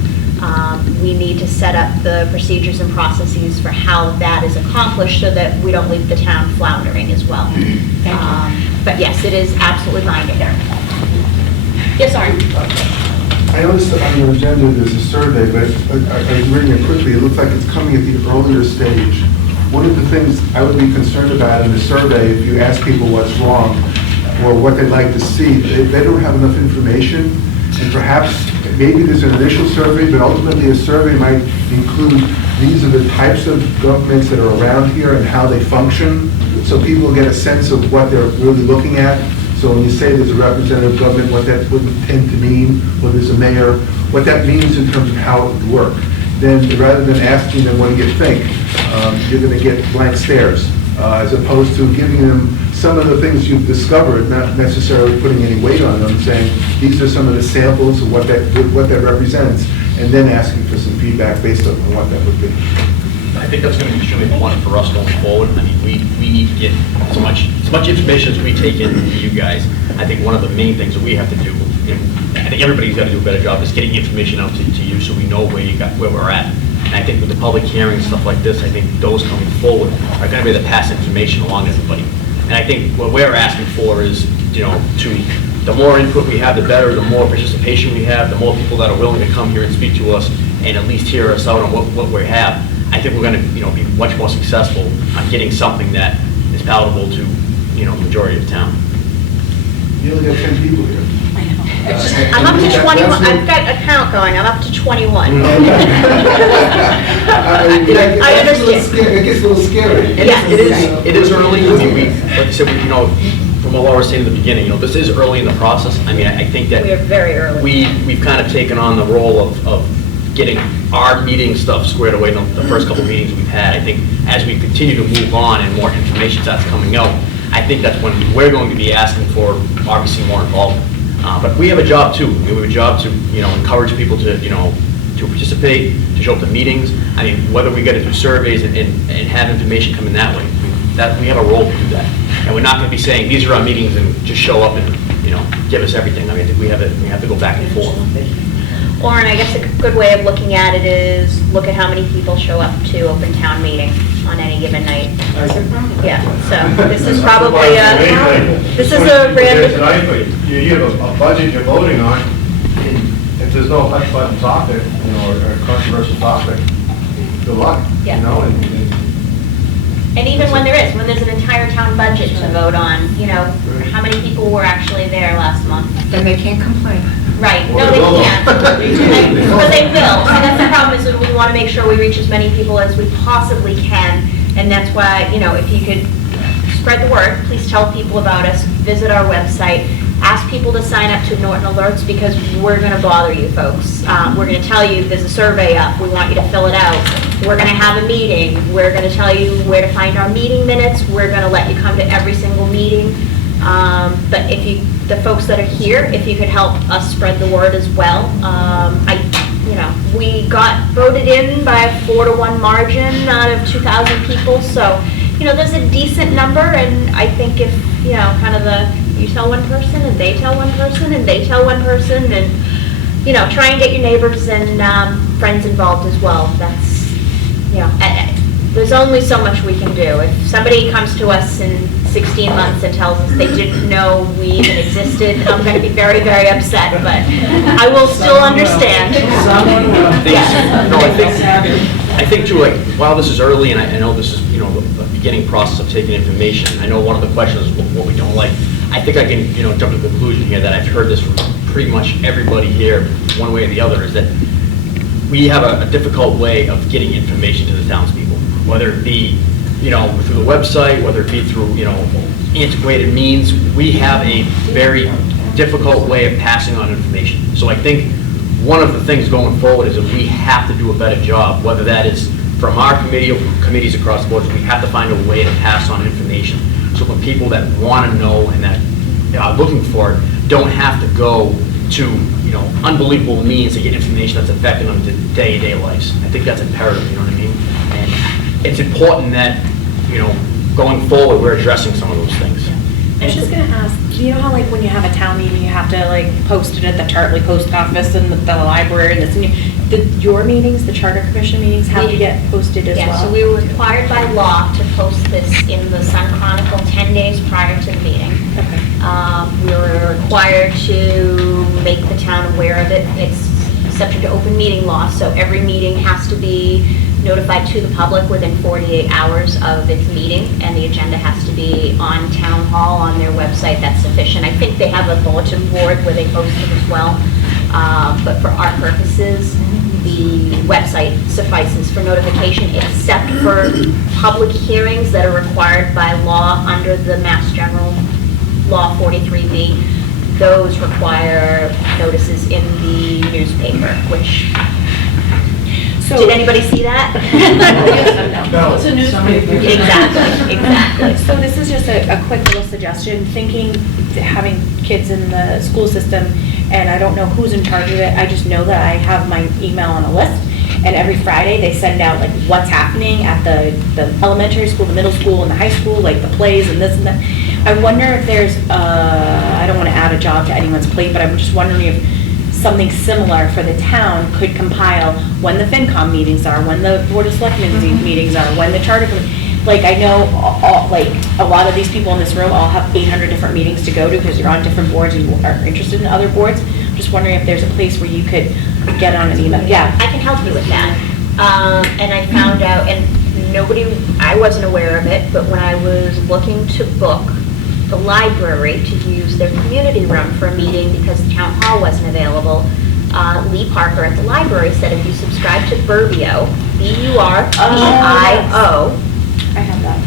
We need to set up the procedures and processes for how that is accomplished so that we don't leave the town floundering as well. But yes, it is absolutely binding. Yes, Arne? I noticed that on your agenda, there's a survey, but I was reading it quickly. It looks like it's coming at the earlier stage. One of the things I would be concerned about in the survey, if you ask people what's wrong or what they'd like to see, they don't have enough information. And perhaps, maybe there's an initial survey, but ultimately a survey might include, these are the types of governments that are around here and how they function, so people get a sense of what they're really looking at. So when you say there's a representative government, what that would tend to mean, or there's a mayor, what that means in terms of how it would work. Then rather than asking them what do you think, you're going to get blank stares, as opposed to giving them some of the things you've discovered, not necessarily putting any weight on them, saying these are some of the samples of what that represents, and then asking for some feedback based on what that would be. I think that's going to be extremely important for us going forward. I mean, we need to get as much information as we take in from you guys. I think one of the main things that we have to do, and I think everybody's got to do a better job, is getting information out to you so we know where we're at. And I think with the public hearings, stuff like this, I think those coming forward are going to be the pass information along to everybody. And I think what we're asking for is, you know, the more input we have, the better, the more participation we have, the more people that are willing to come here and speak to us and at least hear us out on what we have. I think we're going to, you know, be much more successful on getting something that is palatable to, you know, majority of town. You only got 10 people here. I'm up to 21. I've got a count going. I'm up to 21. I understand. It gets a little scary. It is early. I mean, like I said, you know, from what Laura was saying in the beginning, you know, this is early in the process. I mean, I think that We are very early. we've kind of taken on the role of getting our meeting stuff squared away in the first couple meetings we've had. I think as we continue to move on and more information starts coming out, I think that's when we're going to be asking for obviously more involvement. But we have a job too. We have a job to, you know, encourage people to, you know, to participate, to show up to meetings. I mean, whether we get it through surveys and have information come in that way, that we have a role to do that. And we're not going to be saying, these are our meetings and just show up and, you know, give us everything. I mean, I think we have to go back and forth. Lauren, I guess a good way of looking at it is look at how many people show up to open town meeting on any given night. Yeah, so this is probably random. Tonight, but you have a budget you're voting on, and if there's no hot button topic, you know, or controversial topic, good luck, Yeah. you know, And even when there's an entire town budget to vote on, you know, how many people were actually there last month? Then they can't complain. Right, Well, no, they they will. can't. But they will. See, that's the problem, is that we want to make sure we reach as many people as we possibly can. And that's why, you know, if you could spread the word, please tell people about us, visit our website, ask people to sign up to Norton Alerts, because we're going to bother you folks. We're going to tell you there's a survey up, we want you to fill it out. We're going to have a meeting, we're going to tell you where to find our meeting minutes, we're going to let you come to every single meeting. But the folks that are here, if you could help us spread the word as well. We got voted in by a 4-to-1 margin out of 2,000 people, so there's a decent number, and I think if, kind of you tell one person, and they tell one person, and they tell one person, and, try and get your neighbors and friends involved as well. That's, there's only so much we can do. If somebody comes to us in 16 months and tells us they didn't know we even existed, I'm going to be very, very upset, but I will still understand. I think too, like, while this is early, and I know this is, the beginning process of taking information, I know one of the questions is what we don't like. I think I can, jump to the conclusion here that I've heard this from pretty much everybody here, one way or the other, is that we have a difficult way of getting information to the townspeople, whether it be, through the website, whether it be through, antiquated means. We have a very difficult way of passing on information. So I think one of the things going forward is that we have to do a better job, whether that is from our committee or from committees across the board. We have to find a way to pass on information. So for people that want to know and that are looking for it, don't have to go to, unbelievable means to get information that's affecting them to day-to-day lives. I think that's imperative, you know what I mean? And it's important that, going forward, we're addressing some of those things. I was just gonna ask, how like when you have a town meeting, you have to like post it at the Tartley Post Office and the library and this, and your meetings, the Charter Commission meetings, have to get posted as well? Yeah, so we were required by law to post this in the Sun Chronicle 10 days prior to the meeting. Okay. We were required to make the town aware of it. It's subject to open meeting law, so every meeting has to be notified to the public within 48 hours of its meeting, and the agenda has to be on town hall, on their website. That's sufficient. I think they have a bulletin board where they post it as well, but for our purposes, the website suffices for notification, except for public hearings that are required by law under the Mass General Law 43B. Those require notices in the newspaper, which, did anybody see that? No. It's a newspaper. Exactly. So this is just a quick little suggestion, thinking, having kids in the school system, and I don't know who's in charge of it, I just know that I have my email on a list, and every Friday they send out like what's happening at the elementary school, the middle school, and the high school, like the plays and this and that. I wonder if there's, I don't want to add a job to anyone's plate, but I'm just wondering if something similar for the town could compile when the FinCom meetings are, when the Board of Selectmen meetings are, when the Charter, like I know like a lot of these people in this room all have 800 different meetings to go to because you're on different boards and you are interested in other boards. I'm just wondering if there's a place where you could get on an email. Yeah. I can help you with that. And I found out, and I wasn't aware of it, but when I was looking to book the library to use their community room for a meeting because the town hall wasn't available, Lee Parker at the library said if you subscribe to Burbio, B-U-R-B-I-O, I have that.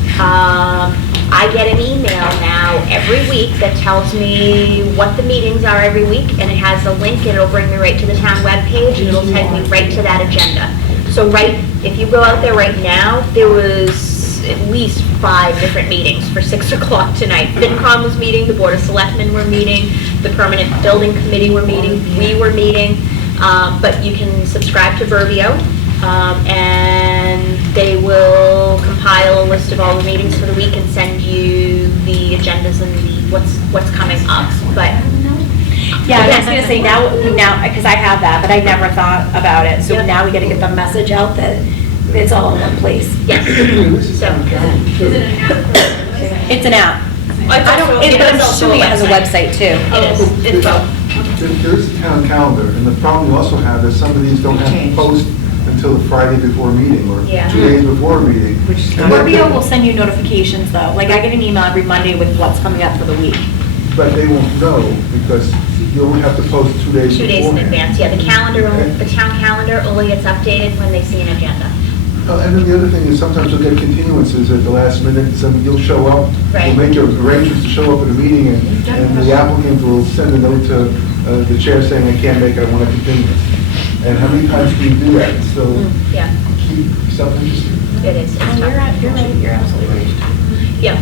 I get an email now every week that tells me what the meetings are every week, and it has a link, and it'll bring me right to the town webpage, and it'll take me right to that agenda. So if you go out there right now, there was at least 5 different meetings for 6 o'clock tonight. FinCom was meeting, the Board of Selectmen were meeting, the Permanent Building Committee were meeting, we were meeting, but you can subscribe to Burbio, and they will compile a list of all the meetings for the week and send you the agendas and what's coming up. But yeah, I was gonna say now, because I have that, but I never thought about it. So now we gotta get the message out that it's all in one place. yes, so. It's an app. I'm assuming it has a website too. It is, it's both. There is a town calendar, and the problem you also have is some of these don't have to post until the Friday before a meeting, or 2 days before a meeting. Burbio will send you notifications though. Like I get an email every Monday with what's coming up for the week. But they won't know, because you only have to post 2 days beforehand. 2 days in advance, yeah. The town calendar only gets updated when they see an agenda. And then the other thing is sometimes you'll get continuances at the last minute, so you'll show up, Right. you'll make your arrangements to show up at a meeting, and the applicant will send a note to the chair saying, I can't make it, I want to continue. And how many times can you do that and still Yeah, keep yourself interested? it is. It's tough. You're right. You're absolutely right. Yeah.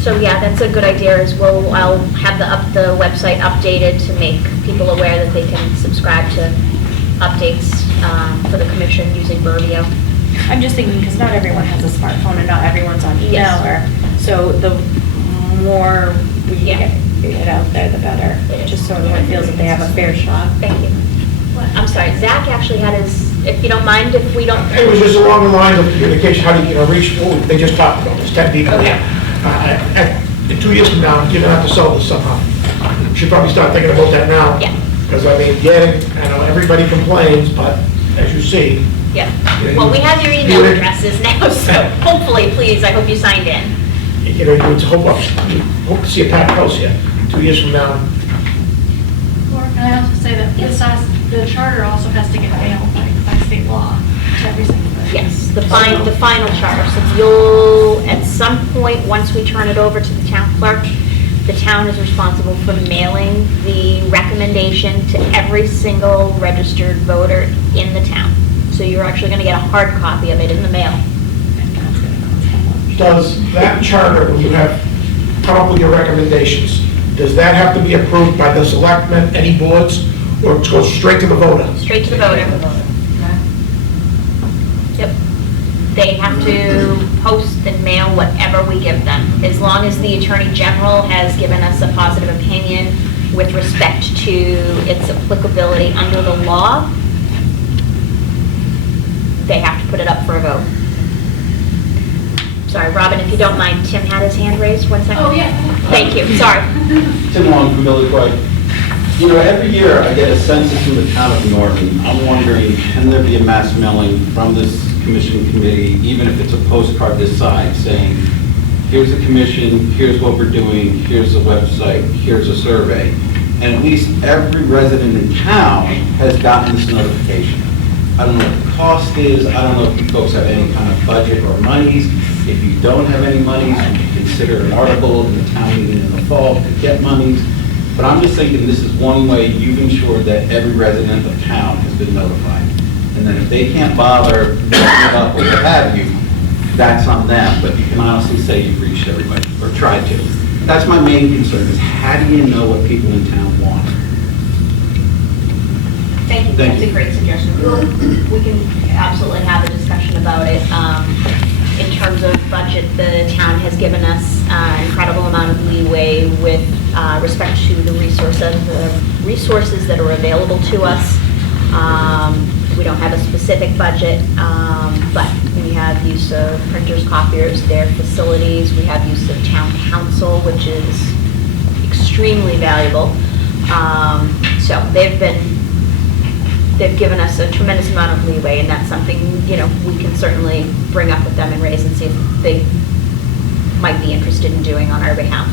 So yeah, that's a good idea. I'll have the website updated to make people aware that they can subscribe to updates for the commission using Burbio. I'm just thinking, because not everyone has a smartphone and not everyone's on email, Yes. or, so the more we get it out there, the better. Just so everyone feels that they have a fair shot. Thank you. I'm sorry, Zach actually had his, if you don't mind, if we don't. It was just along the lines of communication, how do you, reach, oh, they just talked about this, 10 people. Okay. In 2 years from now, you're gonna have to sell this somehow. You should probably start thinking about that now. Yeah. Because, I mean, I know everybody complains, but as you see, Yeah, well, we have your email addresses now, so hopefully, please, I hope you signed in. you know, you hope to see a packed house here 2 years from now. Or can I also say that the charter also has to get mailed by state law to every single person? Yes, the final charter, so you'll, at some point, once we turn it over to the town clerk, the town is responsible for mailing the recommendation to every single registered voter in the town. So you're actually gonna get a hard copy of it in the mail. Does that charter, when you have come up with your recommendations, does that have to be approved by the selectmen, any boards, or it goes straight to the voter? Straight to the voter. Yep. They have to post and mail whatever we give them. As long as the Attorney General has given us a positive opinion with respect to its applicability under the law, they have to put it up for a vote. Sorry, Robin, if you don't mind, Tim had his hand raised, 1 second. Oh, yeah. Thank you, sorry. Tim Long from Village White. You know, every year I get a census in the town of Norton. I'm wondering, can there be a mass mailing from this commission committee, even if it's a postcard this size, saying, here's the commission, here's what we're doing, here's the website, here's a survey. And at least every resident in town has gotten this notification. I don't know what the cost is, I don't know if you folks have any kind of budget or monies. If you don't have any monies, you can consider an article in the town meeting in the fall to get monies. But I'm just thinking this is one way you've ensured that every resident of town has been notified. And then if they can't bother looking it up or what have you, that's on them. But you can honestly say you've reached everybody, or tried to. That's my main concern, is how do you know what people in town want? Thank you, Thank that's a you. great suggestion. We can absolutely have a discussion about it. In terms of budget, the town has given us an incredible amount of leeway with respect to the resources that are available to us. We don't have a specific budget, but we have use of printers, copiers, their facilities. We have use of town council, which is extremely valuable. So they've given us a tremendous amount of leeway, and that's something, you know, we can certainly bring up with them and raise and see if they might be interested in doing on our behalf.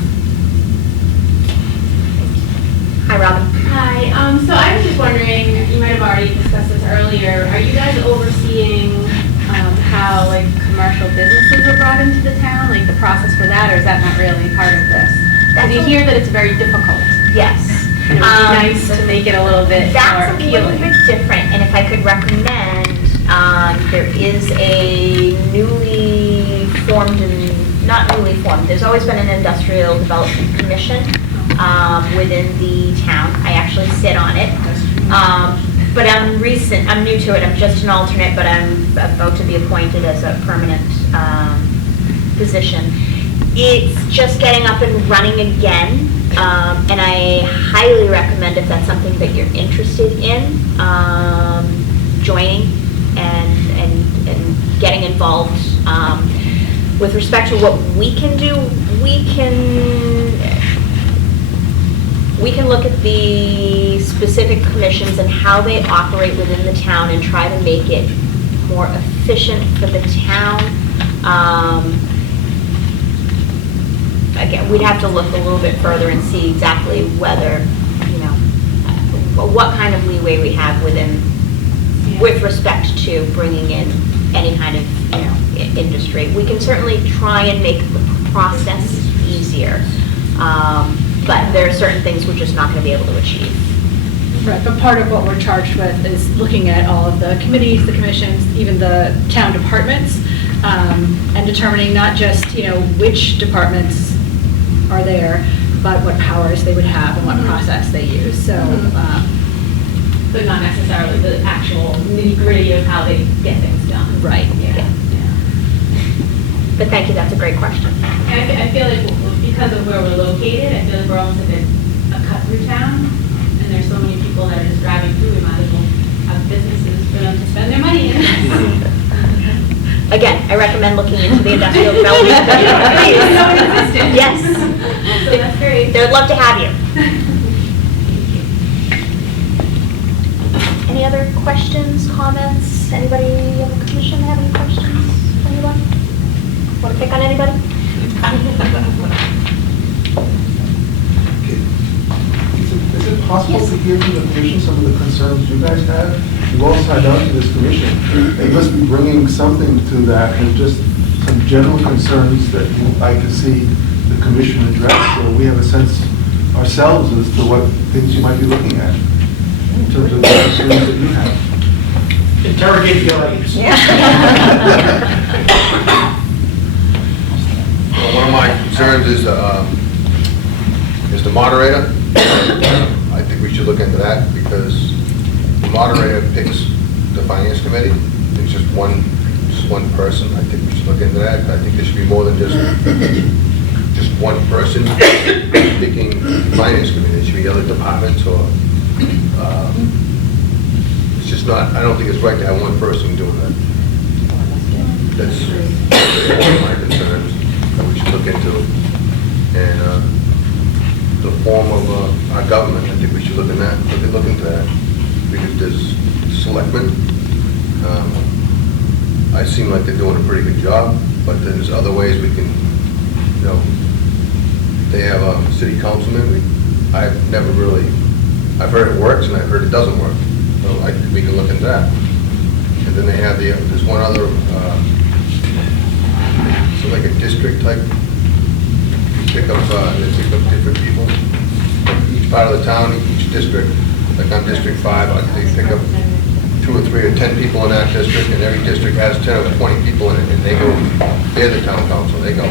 Hi, Robin. Hi, so I was just wondering, you might have already discussed this earlier, are you guys overseeing how like commercial businesses are brought into the town, like the process for that, or is that not really part of this? Because you hear that it's very difficult. Yes. And it would be nice to make it a little bit more That's a little appealing. bit different, and if I could recommend, there is a newly formed, not newly formed, there's always been an industrial development commission within the town. I actually sit on it. But I'm new to it, I'm just an alternate, but I'm about to be appointed as a permanent position. It's just getting up and running again, and I highly recommend, if that's something that you're interested in, joining and getting involved. With respect to what we can do, we can look at the specific commissions and how they operate within the town and try to make it more efficient for the town. Again, we'd have to look a little bit further and see exactly whether, you know, what kind of leeway we have with respect to bringing in any kind of, you know, industry. We can certainly try and make the process easier, but there are certain things we're just not going to be able to achieve. Right, but part of what we're charged with is looking at all of the committees, the commissions, even the town departments, and determining not just, you know, which departments are there, but what powers they would have and what process they use. So but not necessarily the actual nitty-gritty of how they get things done. Right. Yeah. But thank you, that's a great question. And I feel like because of where we're located, I feel like we're almost like a cut-through town, and there's so many people that are just driving through, we might as well have businesses for them to spend their money in. Again, I recommend looking into the industrial development. I didn't know it existed. Yes. So that's great. They'd love to have you. Any other questions, comments? Anybody on the commission have any questions? Anyone? Want to pick on anybody? Is it possible to hear from the commission some of the concerns you guys have? You all signed on to this commission. They must be bringing something to that, and just some general concerns that you'd like to see the commission address, so we have a sense ourselves as to what things you might be looking at in terms of the concerns that you have. Interrogate the audience. Well, one of my concerns is the moderator. I think we should look into that, because the moderator picks the finance committee. It's just one person. I think we should look into that. I think there should be more than just one person picking the finance committee. There should be other departments, or it's just not, I don't think it's right to have one person doing that. That's one of my concerns that we should look into. And the form of our government, I think we should look into that, because there's selectmen. I seem like they're doing a pretty good job, but there's other ways we can, you know, they have city councilmen. I've heard it works and I've heard it doesn't work. So we can look into that. And then they have there's one other, so like a district type, they pick up different people. Each part of the town, each district, like on District 5, they pick up 2 or 3 or 10 people in that district, and every district has 10 or 20 people in it, and they're the town council, they go.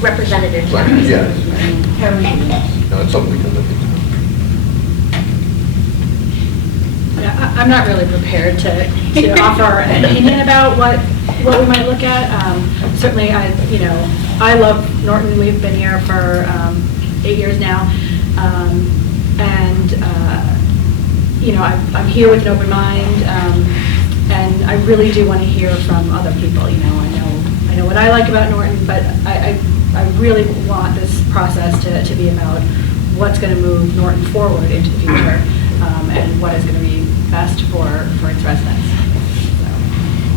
Representatives. Like, yeah. No, it's something we can look into. Yeah, I'm not really prepared to offer an opinion about what we might look at. Certainly, I love Norton. We've been here for 8 years now. I'm here with an open mind, and I really do want to hear from other people. I know what I like about Norton, but I really want this process to be about what's going to move Norton forward into the future, and what is going to be best for its residents.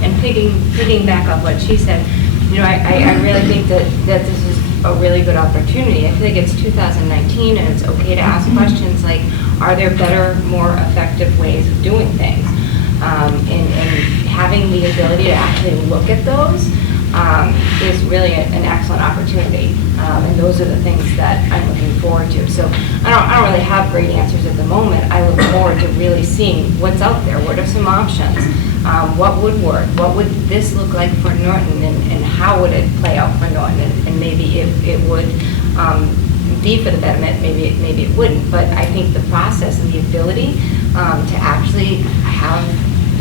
And picking back up what she said, I really think that this is a really good opportunity. I feel like it's 2019 and it's okay to ask questions like, are there better, more effective ways of doing things? And having the ability to actually look at those is really an excellent opportunity. And those are the things that I'm looking forward to. So I don't really have great answers at the moment. I look forward to really seeing what's out there. What are some options? What would work? What would this look like for Norton, and how would it play out for Norton? And maybe it would be for the betterment, maybe it wouldn't. But I think the process and the ability to actually have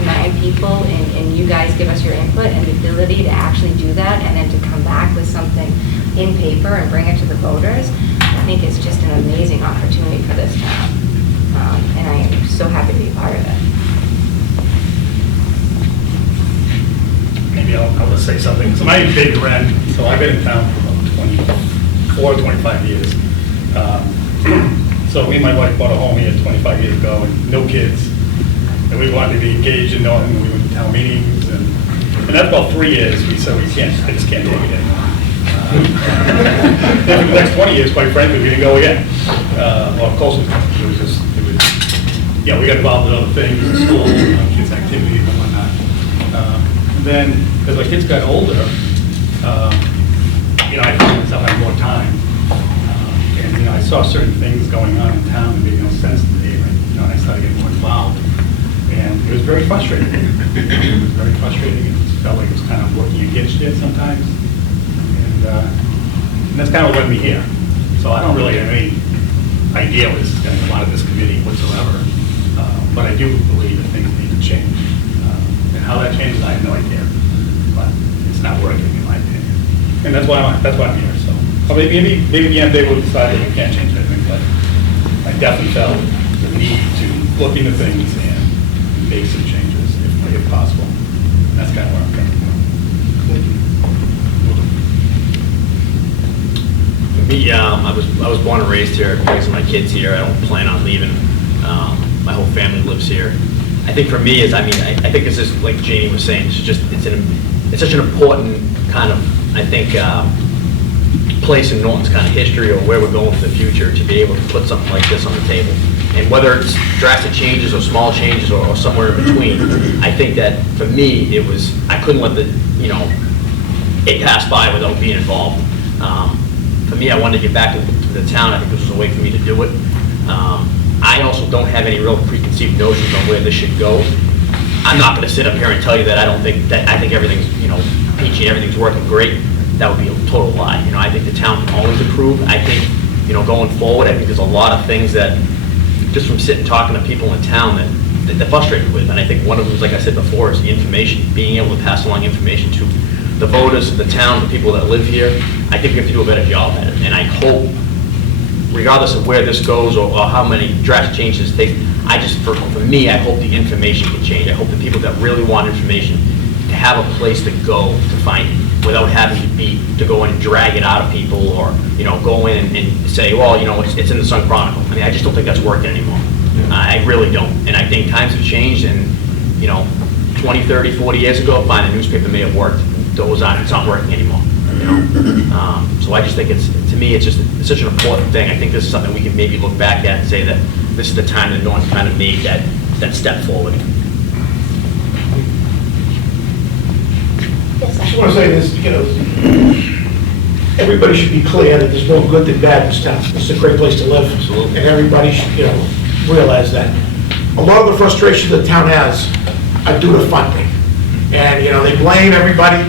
9 people and you guys give us your input, and the ability to actually do that and then to come back with something in paper and bring it to the voters, I think it's just an amazing opportunity for this town. And I am so happy to be part of it. Maybe I'll just say something. So my name's Dave Duran, so I've been in town for about 25 years. So me and my wife bought a home here 25 years ago, and no kids. And we wanted to be engaged in Norton. We went to town meetings, and after about 3 years, we said I just can't take it anymore. And for the next 20 years, quite frankly, we didn't go again. Well, closer. We got involved in other things, school, kids' activities and whatnot. And then, as my kids got older, I found myself having more time. And I saw certain things going on in town that made no sense to me, and I started getting more involved. And it was very frustrating. It was very frustrating. It felt like it was kind of working against you sometimes. And that's kind of what led me here. So I don't really have any idea what this is going to come out of this committee whatsoever. But I do believe that things need to change. And how that changes, I have no idea. But it's not working, in my opinion. And that's why I'm here, so. Or maybe the MFA will decide that we can't change anything, but I definitely felt the need to look into things and make some changes if possible. And that's kind of where I'm coming from. For me, I was born and raised here, raising my kids here. I don't plan on leaving. My whole family lives here. I think for me, I think this is like Janie was saying. It's such an important kind of, I think, place in Norton's kind of history or where we're going for the future to be able to put something like this on the table. And whether it's drastic changes or small changes or somewhere in between, I think that for me, I couldn't let it pass by without being involved. For me, I wanted to get back to the town. I think this was a way for me to do it. I also don't have any real preconceived notions on where this should go. I'm not going to sit up here and tell you that I think everything's, peachy, everything's working great. That would be a total lie. I think the town can always improve. I think, going forward, I think there's a lot of things that, just from sitting talking to people in town that they're frustrated with. And I think one of them, like I said before, is the information, being able to pass along information to the voters, the town, the people that live here. I think we have to do a better job at it. And I hope, regardless of where this goes or how many drastic changes it takes, for me, I hope the information can change. I hope the people that really want information to have a place to go to find it without having to go in and drag it out of people or, go in and say, well, it's in the Sun Chronicle. I just don't think that's working anymore. I really don't. And I think times have changed and, 20, 30, 40 years ago, fine, the newspaper may have worked. It's not working anymore. So I just think it's such an important thing. I think this is something we can maybe look back at and say that this is the time that Norton kind of made that step forward. I just want to say this, everybody should be clear that there's no good and bad in this town. This is a great place to live. Absolutely. And everybody should, realize that. A lot of the frustration the town has are due to funding. And, they blame everybody,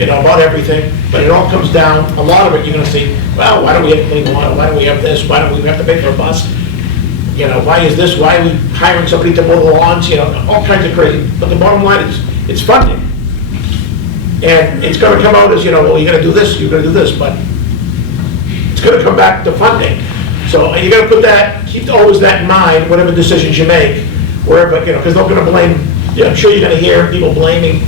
about everything, but it all comes down, a lot of it, you're going to see, well, why do we have clean water? Why do we have this? Why don't we have to pay for a bus? Why is this? Why are we hiring somebody to mow the lawns? All kinds of crazy. But the bottom line is, it's funding. And it's going to come out as, well, you're going to do this, you're going to do this, but it's going to come back to funding. So you got to keep always that in mind, whatever decisions you make, wherever, because they're going to blame, I'm sure you're going to hear people blaming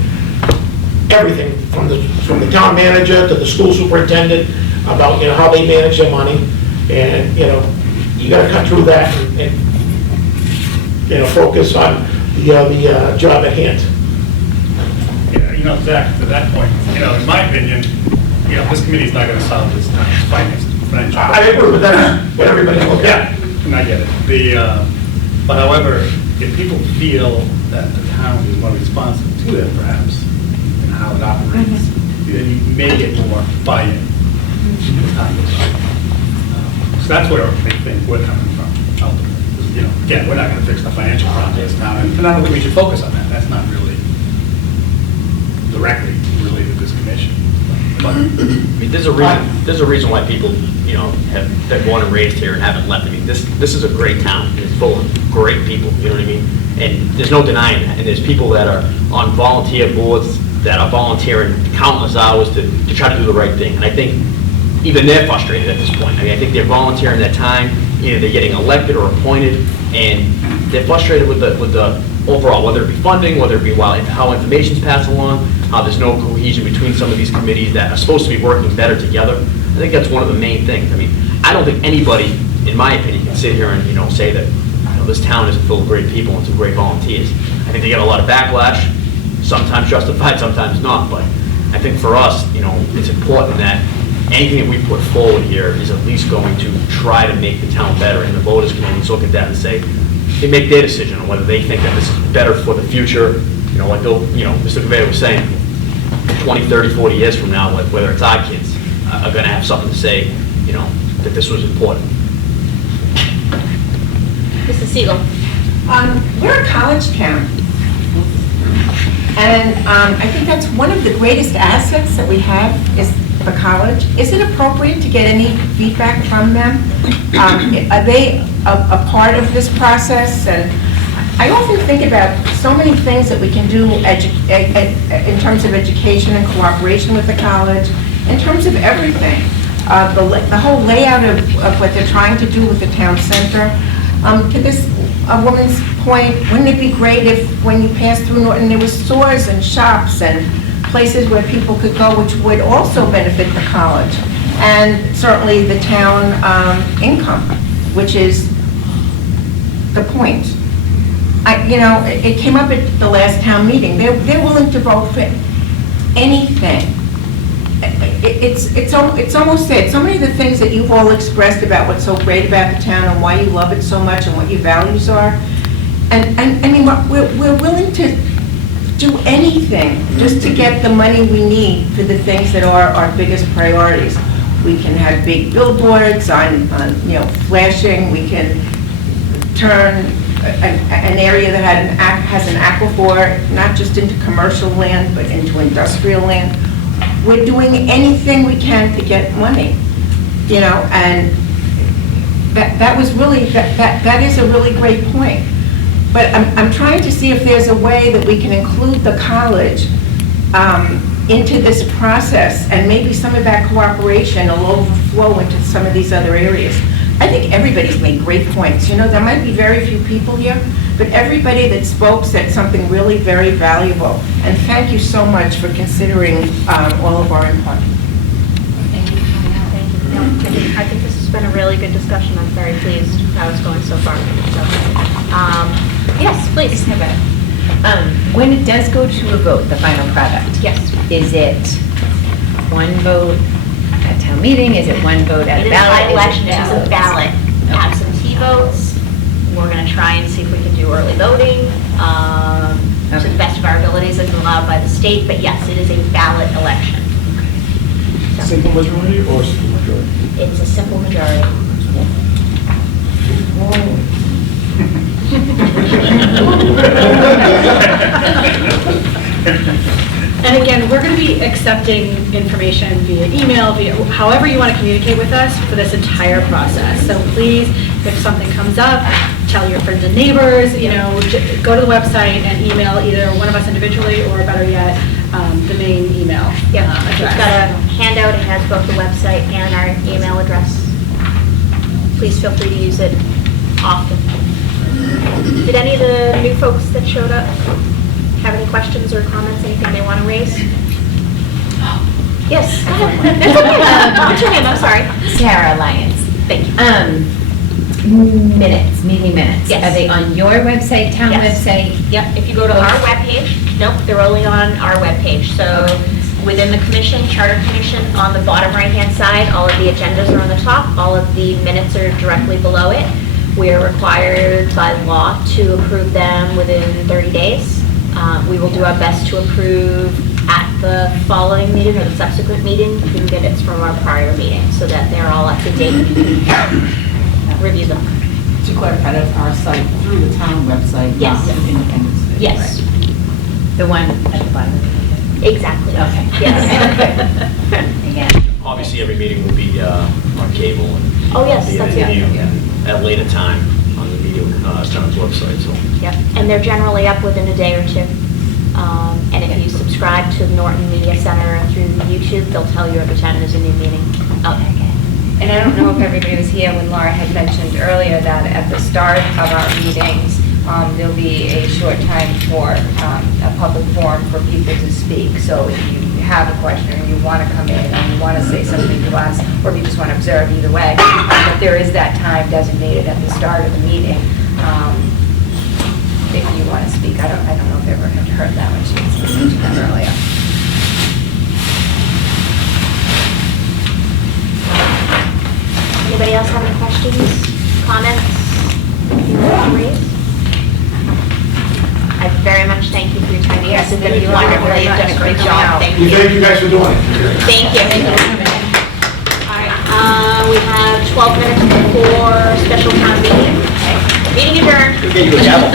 everything from the town manager to the school superintendent about, how they manage their money. And, you got to cut through that and focus on the job at hand. Zach, to that point, in my opinion, this committee's not going to solve this financial. I agree with that, what everybody looks at. And I get it. But however, if people feel that the town is more responsible to that, perhaps, and how it operates, then you may get more buy-in as time goes on. So that's where I think we're coming from, ultimately. Again, we're not going to fix the financial problem of this town, and I don't think we should focus on that. That's not really directly related to this commission. But there's a reason why people, they're born and raised here and haven't left. This is a great town. It's full of great people, you know what I mean? And there's no denying that. And there's people that are on volunteer boards that are volunteering countless hours to try to do the right thing. And I think even they're frustrated at this point. I think they're volunteering their time, either they're getting elected or appointed, and they're frustrated with the overall, whether it be funding, whether it be how information's passed along, how there's no cohesion between some of these committees that are supposed to be working better together. I think that's one of the main things. I don't think anybody, in my opinion, can sit here and say that this town is full of great people and some great volunteers. I think they get a lot of backlash, sometimes justified, sometimes not. But I think for us, it's important that anything that we put forward here is at least going to try to make the town better, and the voters can always look at that and say, they make their decision on whether they think that this is better for the future. Like Mr. Gavay was saying, 20, 30, 40 years from now, whether it's our kids are going to have something to say, that this was important. Mrs. Siegel. We're a college town. And I think that's one of the greatest assets that we have is the college. Is it appropriate to get any feedback from them? Are they a part of this process? And I often think about so many things that we can do in terms of education and cooperation with the college, in terms of everything. The whole layout of what they're trying to do with the town center. To this woman's point, wouldn't it be great if when you pass through Norton, there was stores and shops and places where people could go, which would also benefit the college, and certainly the town income, which is the point. It came up at the last town meeting. They're willing to vote for anything. It's almost said, so many of the things that you've all expressed about what's so great about the town and why you love it so much and what your values are. And I mean, we're willing to do anything just to get the money we need for the things that are our biggest priorities. We can have big billboards on flashing. We can turn an area that has an aquifer, not just into commercial land, but into industrial land. We're doing anything we can to get money, and that was really, that is a really great point. But I'm trying to see if there's a way that we can include the college into this process, and maybe some of that cooperation will overflow into some of these other areas. I think everybody's made great points. There might be very few people here, but everybody that spoke said something really very valuable. And thank you so much for considering all of our input. Thank you. Thank you. I think this has been a really good discussion. I'm very pleased how it's going so far. Yes, please. When it does go to a vote, the final product. Yes. Is it one vote at town meeting? Is it one vote at It a is ballot? by election, it is a ballot. Absentee votes. We're going to try and see if we can do early voting to the best of our abilities as allowed by the state. But yes, it is a ballot election. So, Simple majority or simple majority? it's a simple majority. And again, we're going to be accepting information via email, via however you want to communicate with us for this entire process. So please, if something comes up, tell your friends and neighbors, go to the website and email either one of us individually or better yet, the main email Yep. address. We've got a handout. It has both the website and our email address. Please feel free to use it often. Did any of the new folks that showed up have any questions or comments, anything they want to raise? Yes, go ahead. That's okay. What's your name? I'm sorry. Sarah Lyons. Thank you. Meeting minutes. Yes. Are they on your website, town Yes. website? Yep, if you go to our webpage, nope, they're only on our webpage. So within the commission, charter commission, on the bottom right-hand side, all of the agendas are on the top, all of the minutes are directly below it. We are required by law to approve them within 30 days. We will do our best to approve at the following meeting or the subsequent meeting the minutes from our prior meeting so that they're all up to date and you can review them. To clarify, that's our site through the town website, Yes. not the Independence Day. Yes. The one at the bottom. Exactly. Okay. Yes. Obviously, every meeting will be on cable and Oh, yes, be that's it. viewed at a later time on the media town's website. So Yep, and they're generally up within a day or two. And if you subscribe to Norton Media Center through YouTube, they'll tell you every time there's a new meeting. Okay. And I don't know if everybody was here when Laura had mentioned earlier that at the start of our meetings, there'll be a short time for a public forum for people to speak. So if you have a question or you want to come in and you want to say something to us, or if you just want to observe, either way, but there is that time designated at the start of the meeting. If you want to speak, I don't know if everyone had heard that when she was listening to that earlier. Anybody else have any questions, comments, you want to raise? I very much thank you for your time. Yes, it's been wonderful. You've done a great job. Thank you. Thank you guys for doing it. Thank you. All right, we have 12 minutes before special town meeting. Meeting adjourned. We'll get you a gavel.